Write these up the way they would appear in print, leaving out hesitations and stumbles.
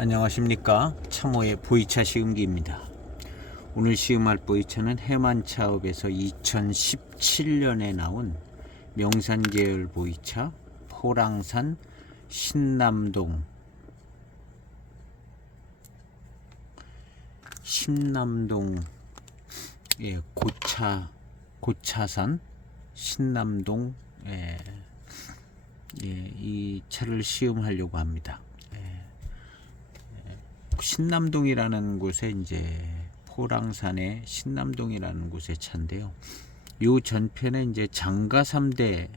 안녕하십니까. 참호의 보이차 시음기입니다. 오늘 시음할 보이차는 해만차업에서 2017년에 나온 명산계열 보이차 포랑산 신남동 고차산 신남동 이 차를 시음하려고 합니다. 신남동이라는 곳에 이제 포랑산의 신남동이라는 곳의 차인데요. 요 전편에 이제 장가 3대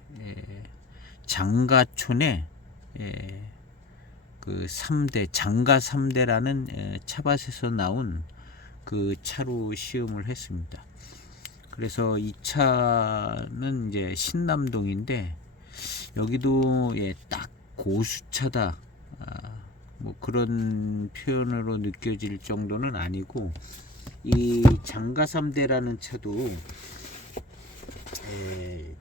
장가촌에 그 3대 장가 3대라는 차밭에서 나온 그 차로 시음을 했습니다. 그래서 이 차는 이제 신남동인데 여기도 딱 고수차다. 뭐 그런 표현으로 느껴질 정도는 아니고, 이 장가 3대라는 차도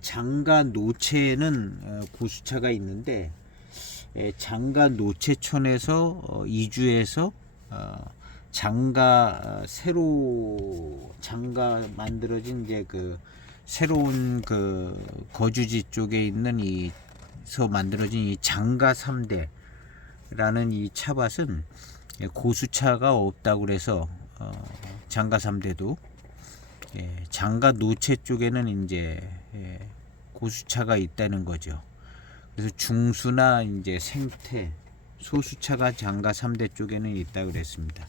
장가 노체에는 고수차가 있는데 장가 노체촌에서 이주해서 새로 장가 만들어진 이제 그 새로운 그 거주지 쪽에 있는 이서 만들어진 이 장가 3대 라는 이 차밭은 고수차가 없다고 그래서 장가 3대도 장가 노체 쪽에는 이제 고수차가 있다는 거죠. 그래서 중수나 이제 생태 소수차가 장가 3대 쪽에는 있다고 그랬습니다.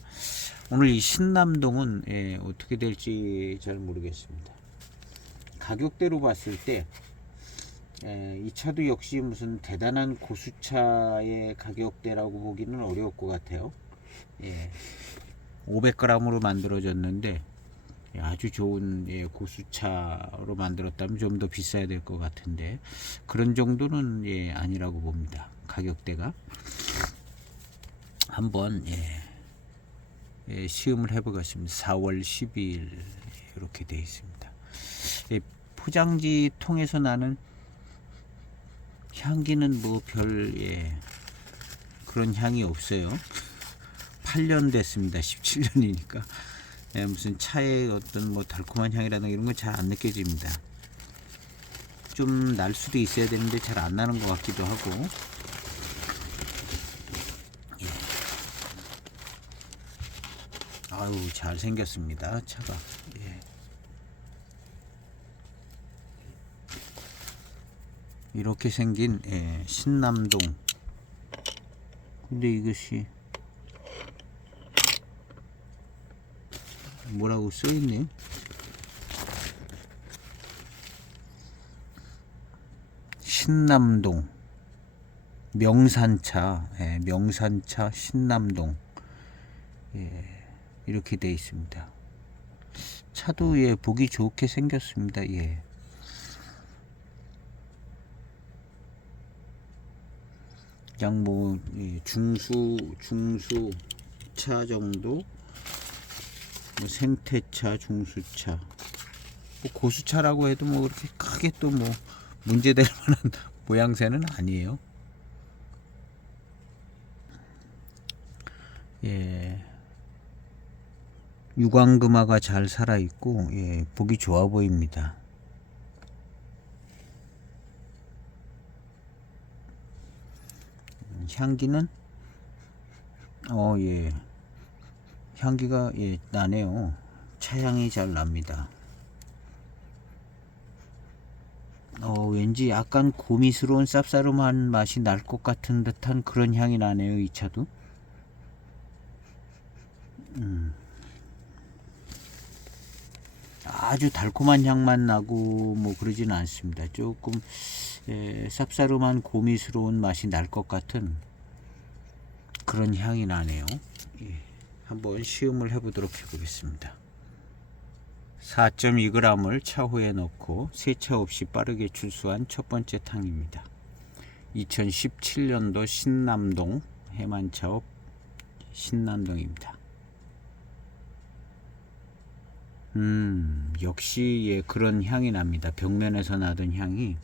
오늘 이 신남동은 어떻게 될지 잘 모르겠습니다. 가격대로 봤을 때 이 차도 역시 무슨 대단한 고수차의 가격대라고 보기는 어려울 것 같아요. 500g으로 만들어졌는데 아주 좋은 고수차로 만들었다면 좀 더 비싸야 될 것 같은데 그런 정도는 아니라고 봅니다. 가격대가. 한번 시음을 해보겠습니다. 4월 12일 이렇게 되어 있습니다. 포장지 통에서 나는 향기는 뭐 별 그런 향이 없어요. 8년 됐습니다. 17년이니까 무슨 차의 어떤 뭐 달콤한 향이라든가 이런 건 잘 안 느껴집니다. 좀 날 수도 있어야 되는데 잘 안 나는 것 같기도 하고. 아유, 잘 생겼습니다. 차가. 이렇게 생긴 신남동. 근데 이것이 뭐라고 써있네요. 신남동 명산차, 명산차 신남동 이렇게 되어 있습니다. 차도 보기 좋게 생겼습니다. 그냥 뭐 중수차 정도, 뭐 생태차, 중수차, 뭐 고수차라고 해도 뭐 그렇게 크게 또 뭐 문제될 만한 모양새는 아니에요. 유광금화가 잘 살아 있고 보기 좋아 보입니다. 향기는 향기가 나네요. 차향이 잘 납니다. 왠지 약간 고미스러운 쌉싸름한 맛이 날 것 같은 듯한 그런 향이 나네요. 이 차도. 아주 달콤한 향만 나고 뭐 그러지는 않습니다. 조금 쌉싸름한 고미스러운 맛이 날 것 같은 그런 향이 나네요. 한번 시음을 해보도록 해보겠습니다. 4.2g을 차후에 넣고 세차 없이 빠르게 출수한 첫 번째 탕입니다. 2017년도 신남동 해만차업 신남동입니다. 역시 그런 향이 납니다. 벽면에서 나던 향이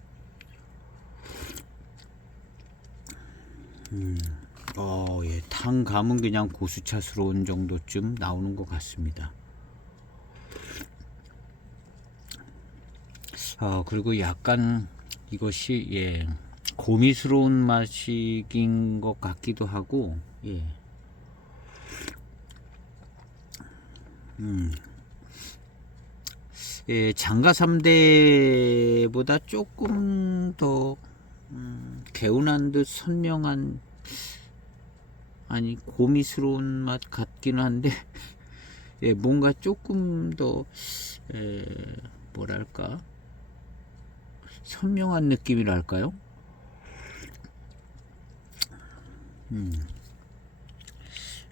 예, 탄감은 그냥 고수차스러운 정도쯤 나오는 것 같습니다. 그리고 약간 이것이 예, 고미스러운 맛인 것 같기도 하고 예. 예, 장가 3대보다 조금 더 개운한 듯 선명한 아니 고미스러운 맛 같기는 한데 예, 뭔가 조금 더 뭐랄까 선명한 느낌이랄까요?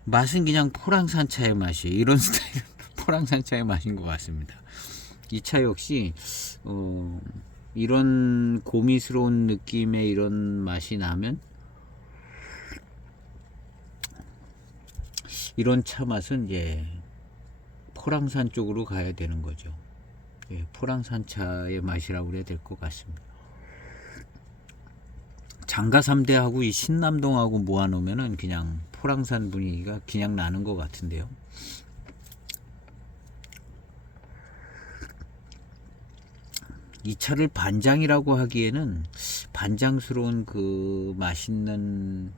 맛은 그냥 포랑산차의 맛이 이런 스타일은 포랑산차의 맛인 것 같습니다. 이 차 역시 이런 고미스러운 느낌의 이런 맛이 나면 이런 차 맛은 예, 포랑산 쪽으로 가야 되는 거죠. 예, 포랑산차의 맛이라고 그래야 될 것 같습니다. 장가 3대하고 이 신남동하고 모아놓으면은 그냥 포랑산 분위기가 그냥 나는 것 같은데요. 이 차를 반장이라고 하기에는 반장스러운 그 맛있는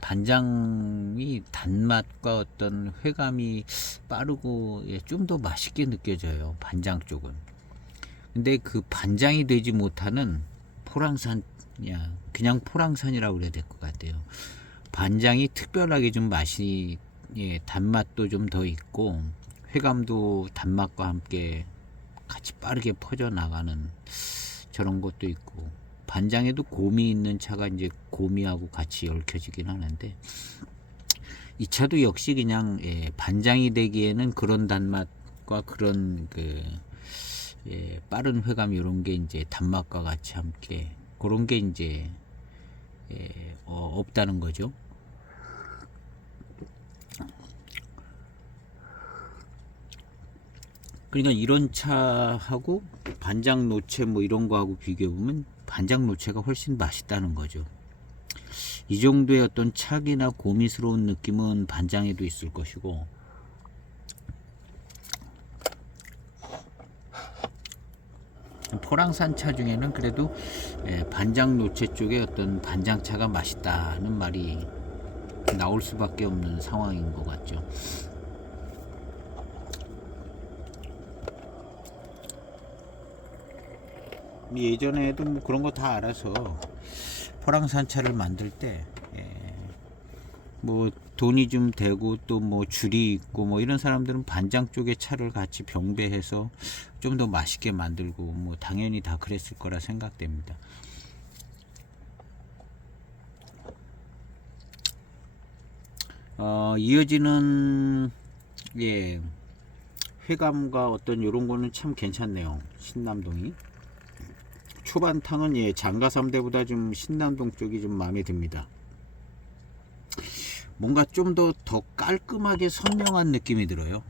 반장이 단맛과 어떤 회감이 빠르고 예, 좀 더 맛있게 느껴져요. 반장 쪽은. 근데 그 반장이 되지 못하는 포랑산 그냥 포랑산이라고 그래야 될 것 같아요. 반장이 특별하게 좀 맛이 예, 단맛도 좀 더 있고 회감도 단맛과 함께 같이 빠르게 퍼져나가는 저런 것도 있고 반장에도 곰이 있는 차가 이제 곰이하고 같이 얽혀지긴 하는데 이 차도 역시 그냥 예, 반장이 되기에는 그런 단맛과 그런 그 예, 빠른 회감 이런 게 이제 단맛과 같이 함께 그런 게 이제 예, 없다는 거죠. 그러니까 이런 차하고 반장 노체 뭐 이런 거하고 비교해 보면 반장 노체가 훨씬 맛있다는 거죠. 이 정도의 어떤 착이나 고미스러운 느낌은 반장에도 있을 것이고 포랑산 차 중에는 그래도 반장 노체 쪽에 어떤 반장차가 맛있다는 말이 나올 수밖에 없는 상황인 것 같죠. 예전에도 뭐 그런 거 다 알아서 포랑산 차를 만들 때 뭐 돈이 좀 되고 또 뭐 줄이 있고 뭐 이런 사람들은 반장 쪽의 차를 같이 병배해서 좀 더 맛있게 만들고 뭐 당연히 다 그랬을 거라 생각됩니다. 이어지는 예 회감과 어떤 요런 거는 참 괜찮네요. 신남동이 초반탕은 예 장가 3대보다 좀 신남동 쪽이 좀 마음에 듭니다. 뭔가 좀 더 깔끔하게 선명한 느낌이 들어요.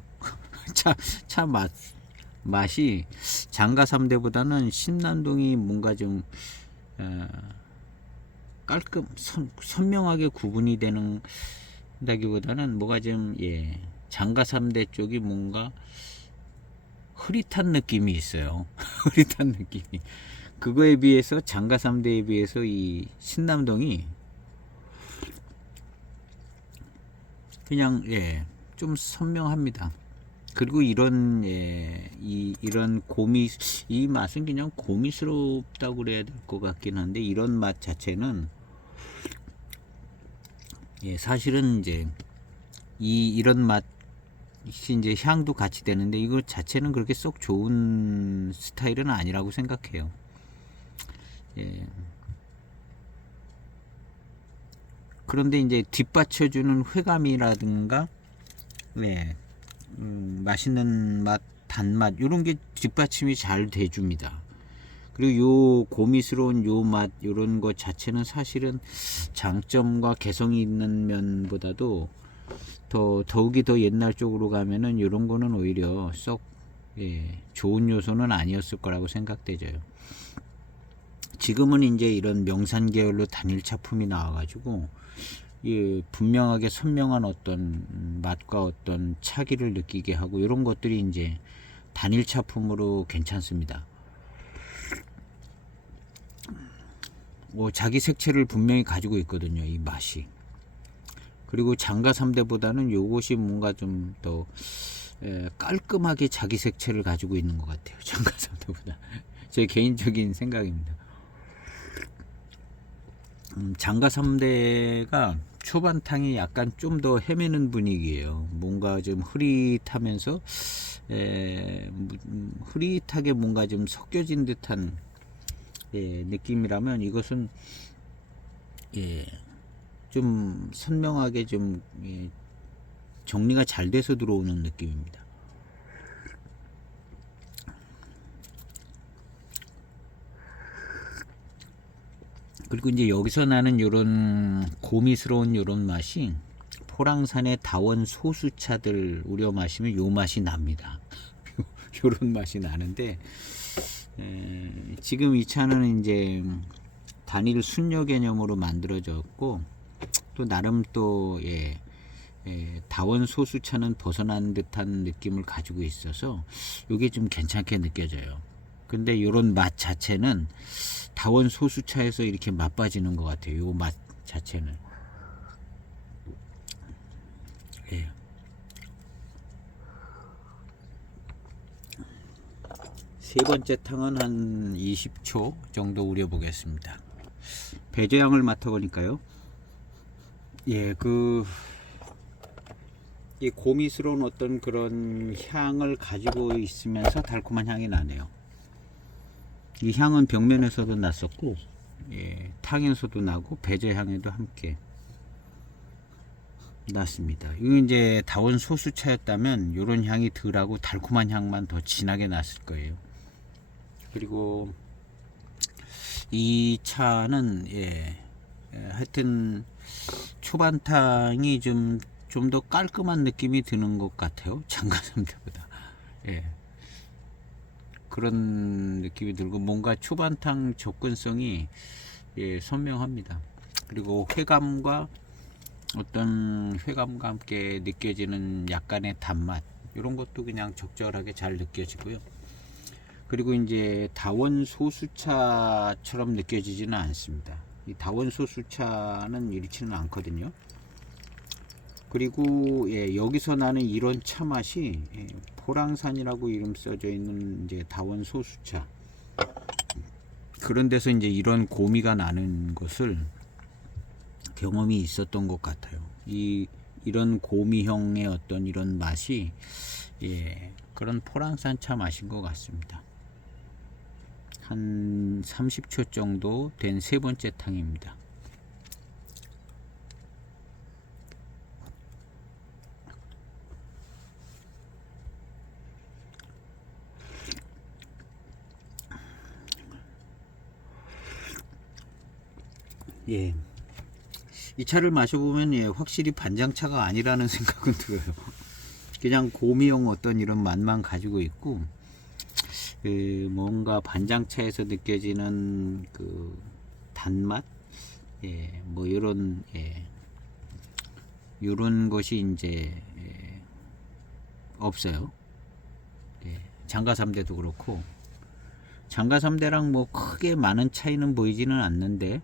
차 맛이 장가 3대보다는 신남동이 뭔가 좀 깔끔 선명하게 구분이 되는 다기보다는 뭐가 좀 예, 장가 3대 쪽이 뭔가 흐릿한 느낌이 있어요. 흐릿한 느낌이. 그거에 비해서 장가 3대에 비해서 이 신남동이 그냥 예, 좀 선명합니다. 그리고 이런 예, 이런 이 맛은 그냥 고미스럽다고 그래야 될 것 같긴 한데 이런 맛 자체는 예, 사실은 이제 이런 맛이 이제 향도 같이 되는데 이거 자체는 그렇게 썩 좋은 스타일은 아니라고 생각해요. 예. 그런데 이제 뒷받쳐주는 회감이라든가 네, 맛있는 맛, 단맛 이런 게 뒷받침이 잘 돼줍니다. 그리고 요 고미스러운 요 맛 요런 것 자체는 사실은 장점과 개성이 있는 면보다도 더욱이 더 옛날 쪽으로 가면은 요런 거는 오히려 썩 예, 좋은 요소는 아니었을 거라고 생각되져요. 지금은 이제 이런 명산 계열로 단일 차품이 나와가지고 예, 분명하게 선명한 어떤 맛과 어떤 차기를 느끼게 하고 이런 것들이 이제 단일 차품으로 괜찮습니다. 뭐 자기 색채를 분명히 가지고 있거든요, 이 맛이. 그리고 장가 3대보다는 요것이 뭔가 좀 더 깔끔하게 자기 색채를 가지고 있는 것 같아요, 장가 3대보다. 제 개인적인 생각입니다. 장가 3대가 초반탕이 약간 좀 더 헤매는 분위기예요. 뭔가 좀 흐릿하면서 흐릿하게 뭔가 좀 섞여진 듯한 느낌이라면 이것은 좀 선명하게 좀 정리가 잘 돼서 들어오는 느낌입니다. 그리고 이제 여기서 나는 요런 고미스러운 요런 맛이 포랑산의 다원 소수차들 우려 마시면 요 맛이 납니다. 요런 맛이 나는데 지금 이 차는 이제 단일 순녀 개념으로 만들어졌고 또 나름 또 다원 소수차는 벗어난 듯한 느낌을 가지고 있어서 이게 좀 괜찮게 느껴져요. 근데 요런 맛 자체는 다원 소수차에서 이렇게 맛빠지는 것 같아요. 요 맛 자체는. 세 번째 탕은 한 20초 정도 우려 보겠습니다. 배제향을 맡아보니까요. 이 고미스러운 어떤 그런 향을 가지고 있으면서 달콤한 향이 나네요. 이 향은 벽면에서도 났었고, 탕에서도 나고 배제향에도 함께 났습니다. 이거 이제 다원 소수차였다면 이런 향이 덜하고 달콤한 향만 더 진하게 났을 거예요. 그리고 이 차는 하여튼 초반탕이 좀 더 깔끔한 느낌이 드는 것 같아요, 장가 3대보다. 그런 느낌이 들고 뭔가 초반탕 접근성이 선명합니다. 그리고 회감과 함께 느껴지는 약간의 단맛 이런 것도 그냥 적절하게 잘 느껴지고요. 그리고 이제 다원 소수차처럼 느껴지지는 않습니다. 이 다원 소수차는 이렇지는 않거든요. 그리고 여기서 나는 이런 차 맛이 포랑산이라고 이름 써져 있는 이제 다원 소수차 그런 데서 이제 이런 고미가 나는 것을 경험이 있었던 것 같아요. 이런 고미형의 어떤 이런 맛이 그런 포랑산 차 맛인 것 같습니다. 한 30초 정도 된 세 번째 탕입니다. 이 차를 마셔보면 확실히 반장차가 아니라는 생각은 들어요. 그냥 고미형 어떤 이런 맛만 가지고 있고 뭔가 반장차에서 느껴지는 그 단맛 뭐 이런 것이 이제 없어요. 장가 3대도 그렇고 장가 3대랑 뭐 크게 많은 차이는 보이지는 않는데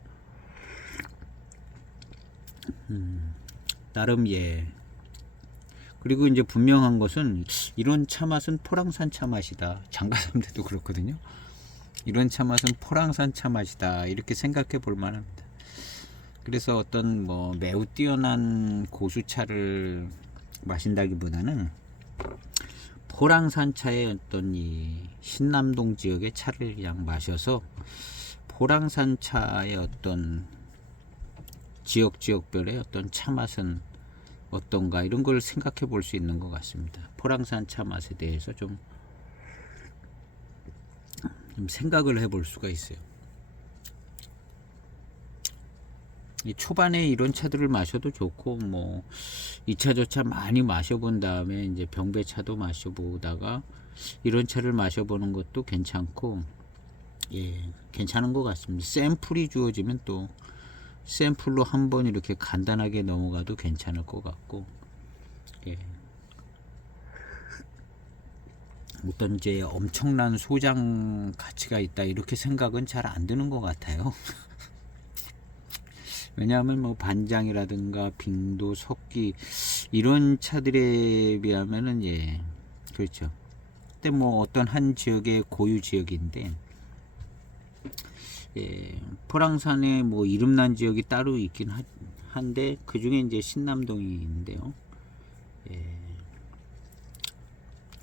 나름 그리고 이제 분명한 것은 이런 차 맛은 포랑산 차 맛이다. 장가 3대도 그렇거든요. 이런 차 맛은 포랑산 차 맛이다. 이렇게 생각해 볼 만합니다. 그래서 어떤 뭐 매우 뛰어난 고수차를 마신다기보다는 포랑산 차의 어떤 이 신남동 지역의 차를 그냥 마셔서 포랑산 차의 어떤 지역별의 어떤 차 맛은 어떤가 이런 걸 생각해 볼 수 있는 것 같습니다. 포랑산 차 맛에 대해서 좀 생각을 해볼 수가 있어요. 이 초반에 이런 차들을 마셔도 좋고 뭐 2차 저차 많이 마셔본 다음에 이제 병배차도 마셔보다가 이런 차를 마셔보는 것도 괜찮고 괜찮은 것 같습니다. 샘플이 주어지면 또 샘플로 한번 이렇게 간단하게 넘어가도 괜찮을 것 같고, 예. 어떤 이제 엄청난 소장 가치가 있다 이렇게 생각은 잘 안 드는 것 같아요. 왜냐하면 뭐 반장이라든가 빙도, 석기 이런 차들에 비하면은 예, 그렇죠. 근데 뭐 어떤 한 지역의 고유 지역인데, 예, 포랑산에 뭐 이름난 지역이 따로 있긴 한데 그 중에 이제 신남동이 있는데요. 예,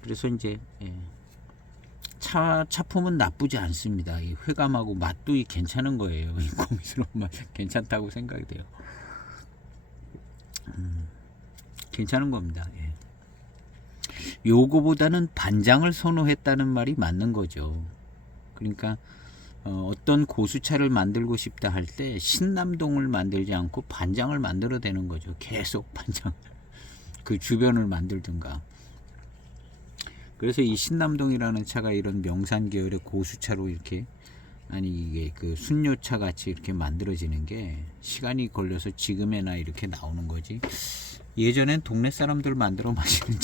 그래서 이제 예, 차품은 나쁘지 않습니다. 이 회감하고 맛도 괜찮은 거예요. 이 고미스러운 맛 괜찮다고 생각이 돼요. 괜찮은 겁니다. 예. 요거보다는 반장을 선호했다는 말이 맞는 거죠. 그러니까 어떤 고수차를 만들고 싶다 할 때 신남동을 만들지 않고 반장을 만들어야 되는 거죠. 계속 반장 그 주변을 만들든가. 그래서 이 신남동이라는 차가 이런 명산 계열의 고수차로 이렇게, 아니 이게 그 순료차 같이 이렇게 만들어지는 게 시간이 걸려서 지금에나 이렇게 나오는 거지, 예전엔 동네 사람들 만들어 마시는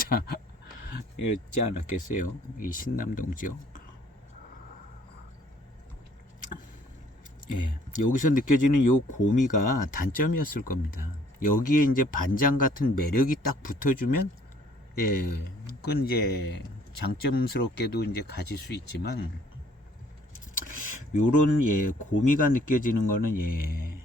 차였지 않았겠어요, 이 신남동 지역. 예, 여기서 느껴지는 요 고미가 단점이었을 겁니다. 여기에 이제 반장 같은 매력이 딱 붙어주면, 예, 그건 이제 장점스럽게도 이제 가질 수 있지만, 요런 예 고미가 느껴지는 거는, 예,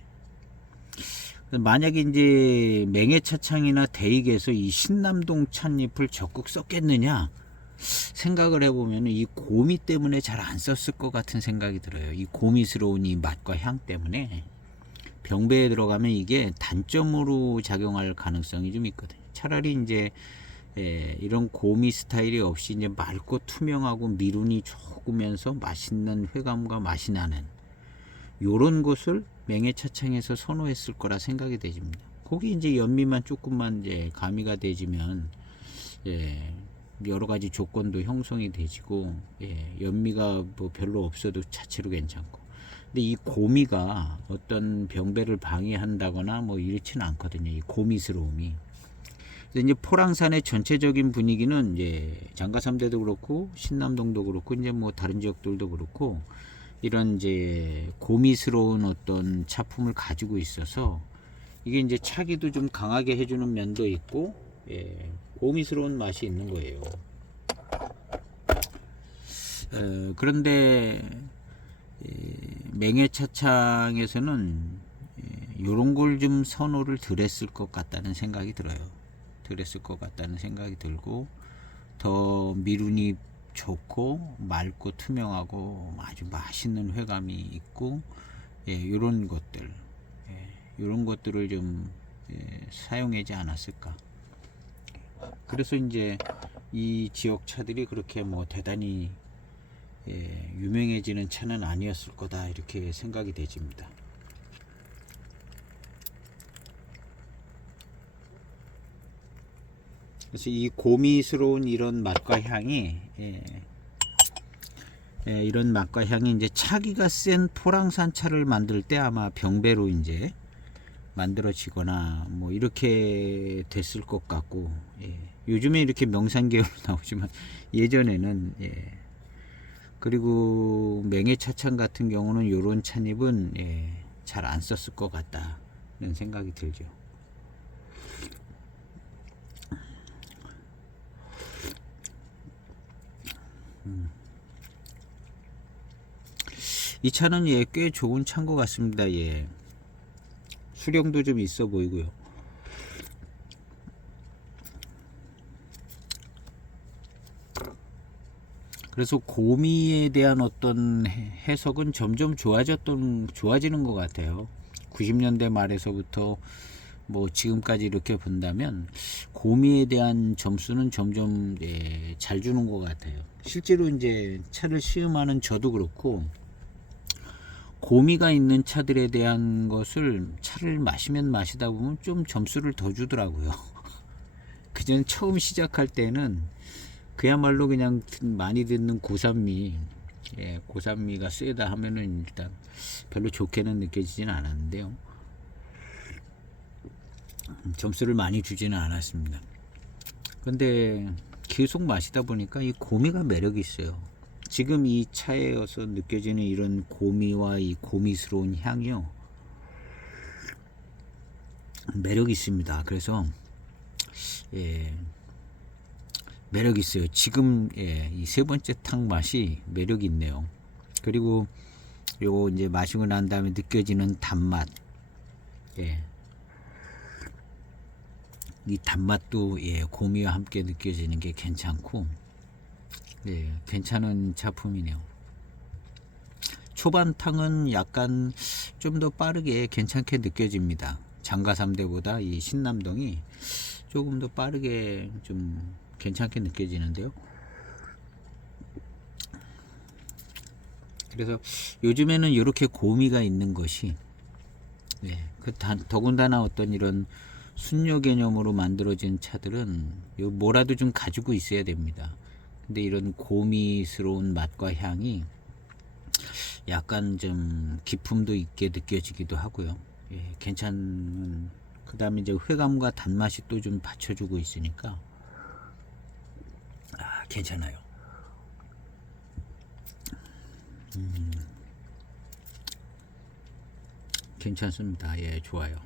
만약에 이제 맹해차창이나 대익에서 이 신남동 찻잎을 적극 썼겠느냐 생각을 해보면 이 고미 때문에 잘 안 썼을 것 같은 생각이 들어요. 이 고미스러운 이 맛과 향 때문에 병배에 들어가면 이게 단점으로 작용할 가능성이 좀 있거든요. 차라리 이제 이런 고미 스타일이 없이 이제 맑고 투명하고 미룬이 좋으면서 맛있는 회감과 맛이 나는 요런 것을 맹해차창에서 선호했을 거라 생각이 되집니다. 거기 이제 연미만 조금만 이제 가미가 되지면, 예, 여러 가지 조건도 형성이 되지고, 예, 연미가 뭐 별로 없어도 자체로 괜찮고. 근데 이 고미가 어떤 병배를 방해한다거나 뭐 이렇지는 않거든요. 이 고미스러움이. 근데 이제 포랑산의 전체적인 분위기는 이제 장가삼대도 그렇고 신남동도 그렇고 이제 뭐 다른 지역들도 그렇고 이런 이제 고미스러운 어떤 차품을 가지고 있어서 이게 이제 차기도 좀 강하게 해주는 면도 있고, 예, 고미스러운 맛이 있는 거예요. 그런데 맹해차창에서는 이런 걸 좀 선호를 덜했을 것 같다는 생각이 들어요. 덜했을 것 같다는 생각이 들고, 더 미룬이 좋고 맑고 투명하고 아주 맛있는 회감이 있고, 예, 이런 것들, 예, 이런 것들을 좀 사용하지 않았을까. 그래서 이제 이 지역 차들이 그렇게 뭐 대단히 유명해지는 차는 아니었을 거다 이렇게 생각이 되집니다. 그래서 이 고미스러운 이런 맛과 향이, 이런 맛과 향이 이제 차기가 센 포랑산 차를 만들 때 아마 병배로 이제 만들어지거나 뭐 이렇게 됐을 것 같고, 예, 요즘에 이렇게 명산 계열로 나오지만 예전에는, 예, 그리고 맹해차창 같은 경우는 요런 찻잎은, 예, 잘 안 썼을 것 같다는 생각이 들죠. 이 차는 예, 꽤 좋은 차인 것 같습니다. 예, 수령도 좀 있어 보이고요. 그래서 고미에 대한 어떤 해석은 점점 좋아지는 것 같아요. 90년대 말에서부터 뭐 지금까지 이렇게 본다면 고미에 대한 점수는 점점, 예, 잘 주는 것 같아요. 실제로 이제 차를 시음하는 저도 그렇고 고미가 있는 차들에 대한 것을 차를 마시면 마시다 보면 좀 점수를 더 주더라고요. 그전 처음 시작할 때는 그야말로 그냥 많이 듣는 고산미, 예, 고산미가 세다 하면은 일단 별로 좋게는 느껴지진 않았는데요. 점수를 많이 주지는 않았습니다. 근데 계속 마시다 보니까 이 고미가 매력이 있어요. 지금 이 차에서 느껴지는 이런 고미와 이 고미스러운 향이요, 매력이 있습니다. 그래서 매력이 있어요. 지금 이 세 번째 탕 맛이 매력이 있네요. 그리고 요거 이제 마시고 난 다음에 느껴지는 단맛, 이 단맛도 고미와 함께 느껴지는 게 괜찮고, 괜찮은 작품이네요. 초반탕은 약간 좀 더 빠르게 괜찮게 느껴집니다. 장가 3대보다 이 신남동이 조금 더 빠르게 좀 괜찮게 느껴지는데요. 그래서 요즘에는 이렇게 고미가 있는 것이, 더군다나 어떤 이런 순료 개념으로 만들어진 차들은 뭐라도 좀 가지고 있어야 됩니다. 근데 이런 고미스러운 맛과 향이 약간 좀 기품도 있게 느껴지기도 하고요. 괜찮은, 그 다음에 이제 회감과 단맛이 또 좀 받쳐주고 있으니까 괜찮아요. 괜찮습니다. 좋아요.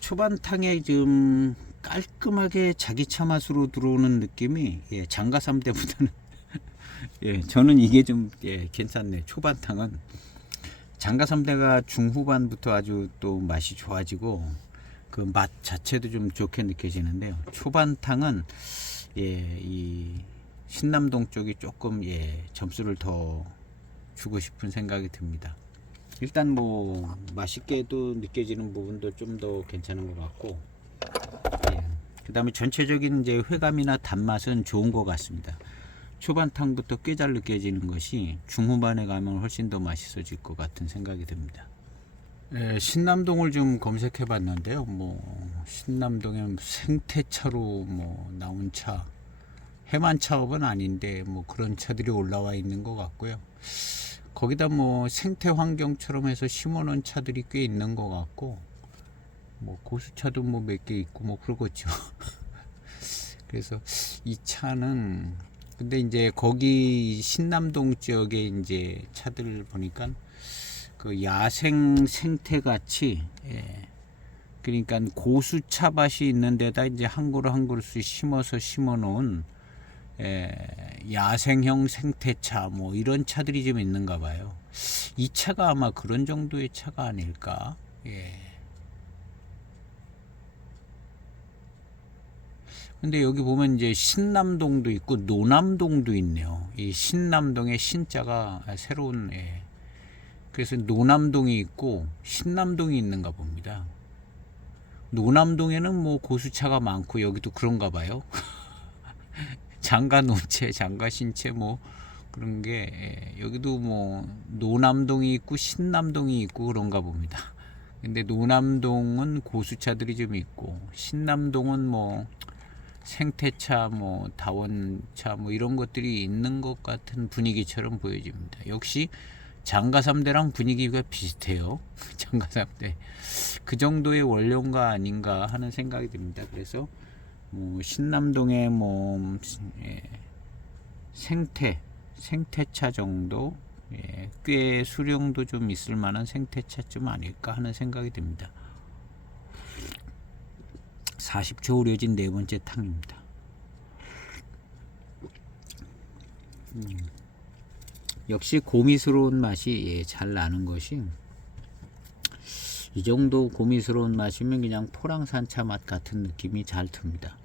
초반탕에 좀 깔끔하게 자기 차 맛으로 들어오는 느낌이 장가 3대보다는 저는 이게 좀 괜찮네. 초반탕은 장가 3대가 중후반부터 아주 또 맛이 좋아지고 그 맛 자체도 좀 좋게 느껴지는데요. 초반탕은 이 신남동 쪽이 조금 점수를 더 주고 싶은 생각이 듭니다. 일단 뭐 맛있게도 느껴지는 부분도 좀 더 괜찮은 것 같고, 그 다음에 전체적인 이제 회감이나 단맛은 좋은 것 같습니다. 초반탕부터 꽤 잘 느껴지는 것이 중후반에 가면 훨씬 더 맛있어질 것 같은 생각이 듭니다. 신남동을 좀 검색해 봤는데요. 뭐 신남동에 생태차로 뭐 나온 차, 해만차업은 아닌데 뭐 그런 차들이 올라와 있는 것 같고요. 거기다 뭐 생태 환경처럼 해서 심어 놓은 차들이 꽤 있는 것 같고, 뭐 고수차도 뭐 몇 개 있고 뭐 그러겠죠. 그래서 이 차는, 근데 이제 거기 신남동 지역에 이제 차들 보니까 그 야생 생태 같이, 그러니까 고수차 밭이 있는 데다 이제 한 그루 한 그루씩 심어 놓은 야생형 생태차 뭐 이런 차들이 좀 있는가 봐요. 이 차가 아마 그런 정도의 차가 아닐까. 근데 여기 보면 이제 신남동도 있고 노남동도 있네요. 이 신남동의 신자가 새로운, 그래서 노남동이 있고 신남동이 있는가 봅니다. 노남동에는 뭐 고수차가 많고 여기도 그런가 봐요. 장가 논체, 장가 신체 뭐 그런 게, 여기도 뭐 노남동이 있고 신남동이 있고 그런가 봅니다. 근데 노남동은 고수차들이 좀 있고 신남동은 뭐 생태차, 뭐 다원차 뭐 이런 것들이 있는 것 같은 분위기처럼 보여집니다. 역시 장가 3대랑 분위기가 비슷해요. 장가 3대 그 정도의 원료인가 아닌가 하는 생각이 듭니다. 그래서 뭐 신남동의 뭐 생태차 정도, 꽤 수령도 좀 있을 만한 생태차쯤 아닐까 하는 생각이 듭니다. 40초 우려진 네 번째 탕입니다. 역시 고미스러운 맛이 잘 나는 것이, 이 정도 고미스러운 맛이면 그냥 포랑산차 맛 같은 느낌이 잘 듭니다.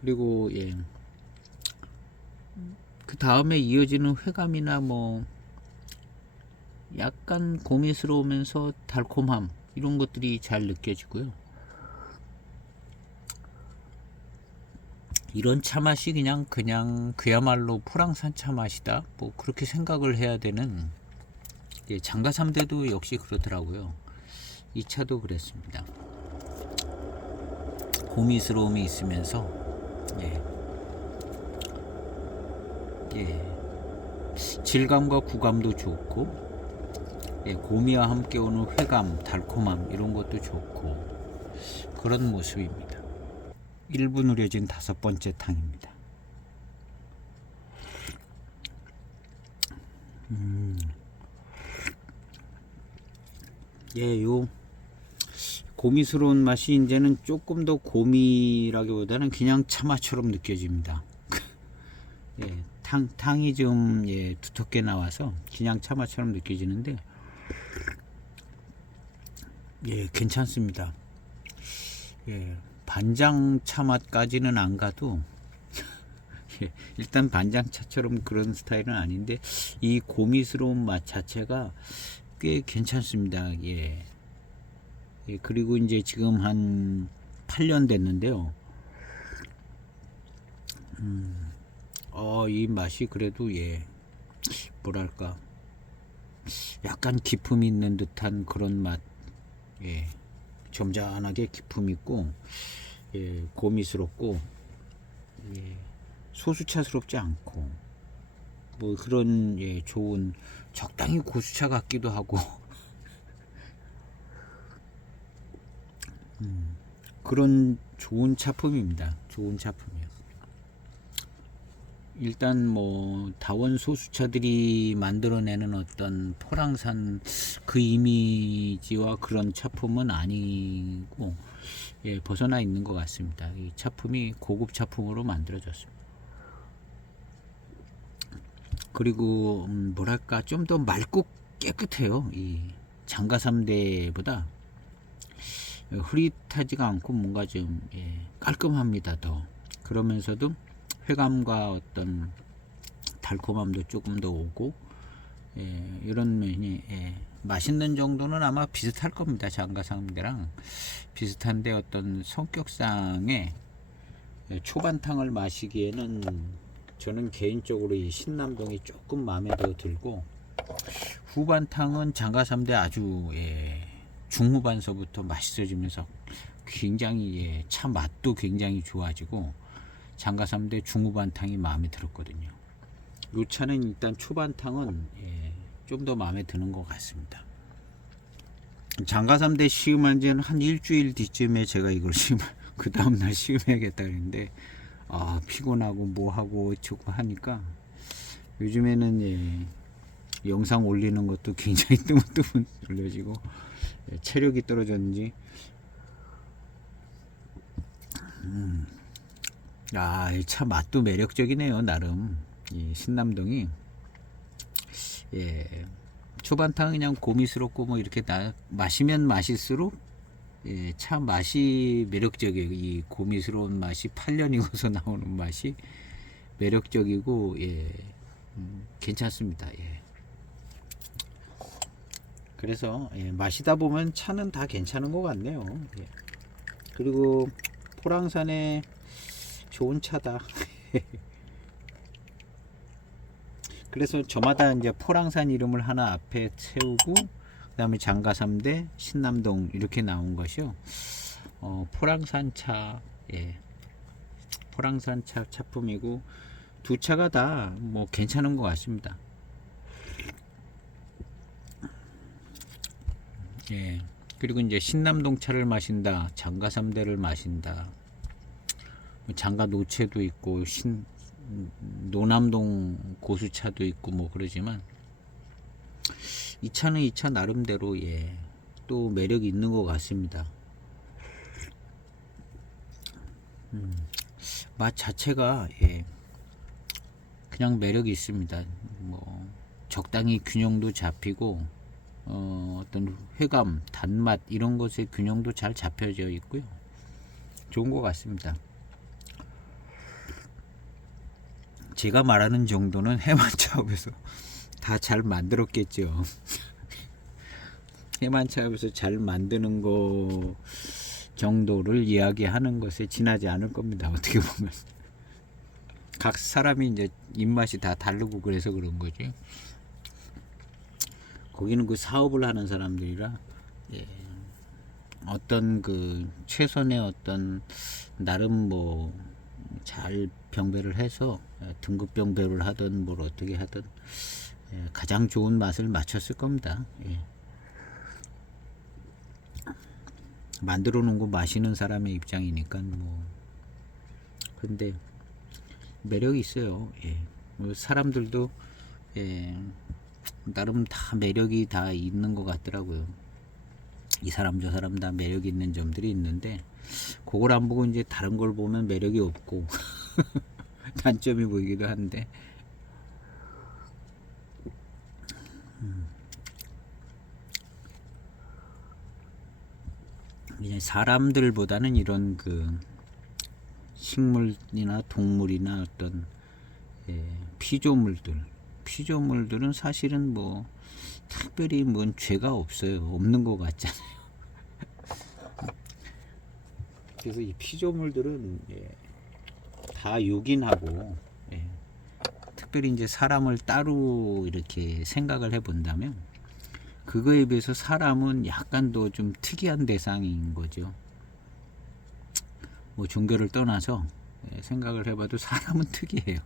그리고 그 다음에 이어지는 회감이나 뭐 약간 고미스러우면서 달콤함, 이런 것들이 잘 느껴지고요. 이런 차 맛이 그냥 그야말로 포랑산 차 맛이다, 뭐 그렇게 생각을 해야 되는, 장가 3대도 역시 그렇더라고요. 이 차도 그랬습니다. 고미스러움이 있으면서 예, 질감과 구감도 좋고, 예, 고미와 함께 오는 회감, 달콤함 이런 것도 좋고 그런 모습입니다. 1분 우려진 5번째 탕입니다. 예, 요 고미스러운 맛이 이제는 조금 더 고미라기보다는 그냥 차마처럼 느껴집니다. 예, 탕이 좀 예, 두텁게 나와서 그냥 차마처럼 느껴지는데 예, 괜찮습니다. 예, 반장차 맛까지는 안 가도 예, 일단 반장차처럼 그런 스타일은 아닌데 이 고미스러운 맛 자체가 꽤 괜찮습니다. 예. 예, 그리고 이제 지금 한 8년 됐는데요. 이 맛이 그래도 예, 뭐랄까 약간 기품 있는 듯한 그런 맛. 예, 점잖하게 기품 있고 예, 고미스럽고 예, 소수차스럽지 않고 뭐 그런 예, 좋은 적당히 고수차 같기도 하고 그런 좋은 차품입니다. 좋은 차품이에요. 일단 뭐 다원 소수차들이 만들어내는 어떤 포랑산 그 이미지와 그런 차품은 아니고 예, 벗어나 있는 것 같습니다. 이 차품이 고급 차품으로 만들어졌습니다. 그리고 뭐랄까 좀 더 맑고 깨끗해요. 이 장가 3대보다 흐릿하지가 않고 뭔가 좀 예, 깔끔합니다. 더 그러면서도 회감과 어떤 달콤함도 조금 더 오고 예, 이런 면이 예, 맛있는 정도는 아마 비슷할 겁니다. 장가 3대랑 비슷한데 어떤 성격상의 예, 초반탕을 마시기에는 저는 개인적으로 이 신남동이 조금 마음에 더 들고 후반탕은 장가 3대 아주 예, 중후반서부터 맛있어지면서 굉장히 예, 차 맛도 굉장히 좋아지고 장가 3대 중후반탕이 마음에 들었거든요. 이 차는 일단 초반탕은 예, 좀 더 마음에 드는 것 같습니다. 장가 3대 시음한 지는 한 일주일 뒤쯤에 제가 이걸 그 다음날 시음해야겠다 그랬는데 피곤하고 뭐하고 어쩌고 하니까 요즘에는 예, 영상 올리는 것도 굉장히 뜨문뜨문 올려지고 예, 체력이 떨어졌는지 이 차 맛도 매력적이네요. 나름 이 신남동이 예, 초반탕 그냥 고미스럽고 뭐 이렇게 마시면 마실수록 예, 차 맛이 매력적이에요. 이 고미스러운 맛이 8년 익어서 나오는 맛이 매력적이고 예, 괜찮습니다. 예. 그래서 예, 마시다 보면 차는 다 괜찮은 것 같네요. 예. 그리고 포랑산의 좋은 차다. 그래서 저마다 이제 포랑산 이름을 하나 앞에 세우고 그다음에 장가 3대 신남동 이렇게 나온 것이요. 포랑산 차, 예, 포랑산 차 차품이고 두 차가 다 뭐 괜찮은 것 같습니다. 예. 그리고 이제 신남동 차를 마신다, 장가 3대를 마신다, 장가 노체도 있고 노남동 고수차도 있고 뭐 그러지만 이 차는 이 차 나름대로 예, 또 매력이 있는 것 같습니다. 맛 자체가 예, 그냥 매력이 있습니다. 뭐 적당히 균형도 잡히고 어떤 회감, 단맛 이런 것의 균형도 잘 잡혀져 있고요. 좋은 것 같습니다. 제가 말하는 정도는 해만차업에서 다 잘 만들었겠죠. 해만차업에서 잘 만드는 거 정도를 이야기하는 것에 지나지 않을 겁니다. 어떻게 보면 각 사람이 이제 입맛이 다 다르고 그래서 그런 거지. 거기는 그 사업을 하는 사람들이라 예, 어떤 그 최선의 어떤 나름 뭐 잘 병배를 해서 등급 병배를 하든 뭘 어떻게 하든 가장 좋은 맛을 맞췄을 겁니다. 예. 만들어 놓은 거 마시는 사람의 입장이니까 뭐 근데 매력이 있어요. 예. 뭐 사람들도 예, 나름 다 매력이 다 있는 것 같더라고요. 이 사람 저 사람 다 매력 있는 점들이 있는데 그걸 안 보고 이제 다른 걸 보면 매력이 없고 단점이 보이기도 한데 이제 사람들보다는 이런 그 식물이나 동물이나 어떤 피조물들은 사실은 뭐 특별히 뭔 죄가 없어요. 없는 것 같잖아요. 그래서 이 피조물들은 다 요긴하고 특별히 이제 사람을 따로 이렇게 생각을 해본다면 그거에 비해서 사람은 약간 더 좀 특이한 대상인 거죠. 뭐 종교를 떠나서 생각을 해봐도 사람은 특이해요.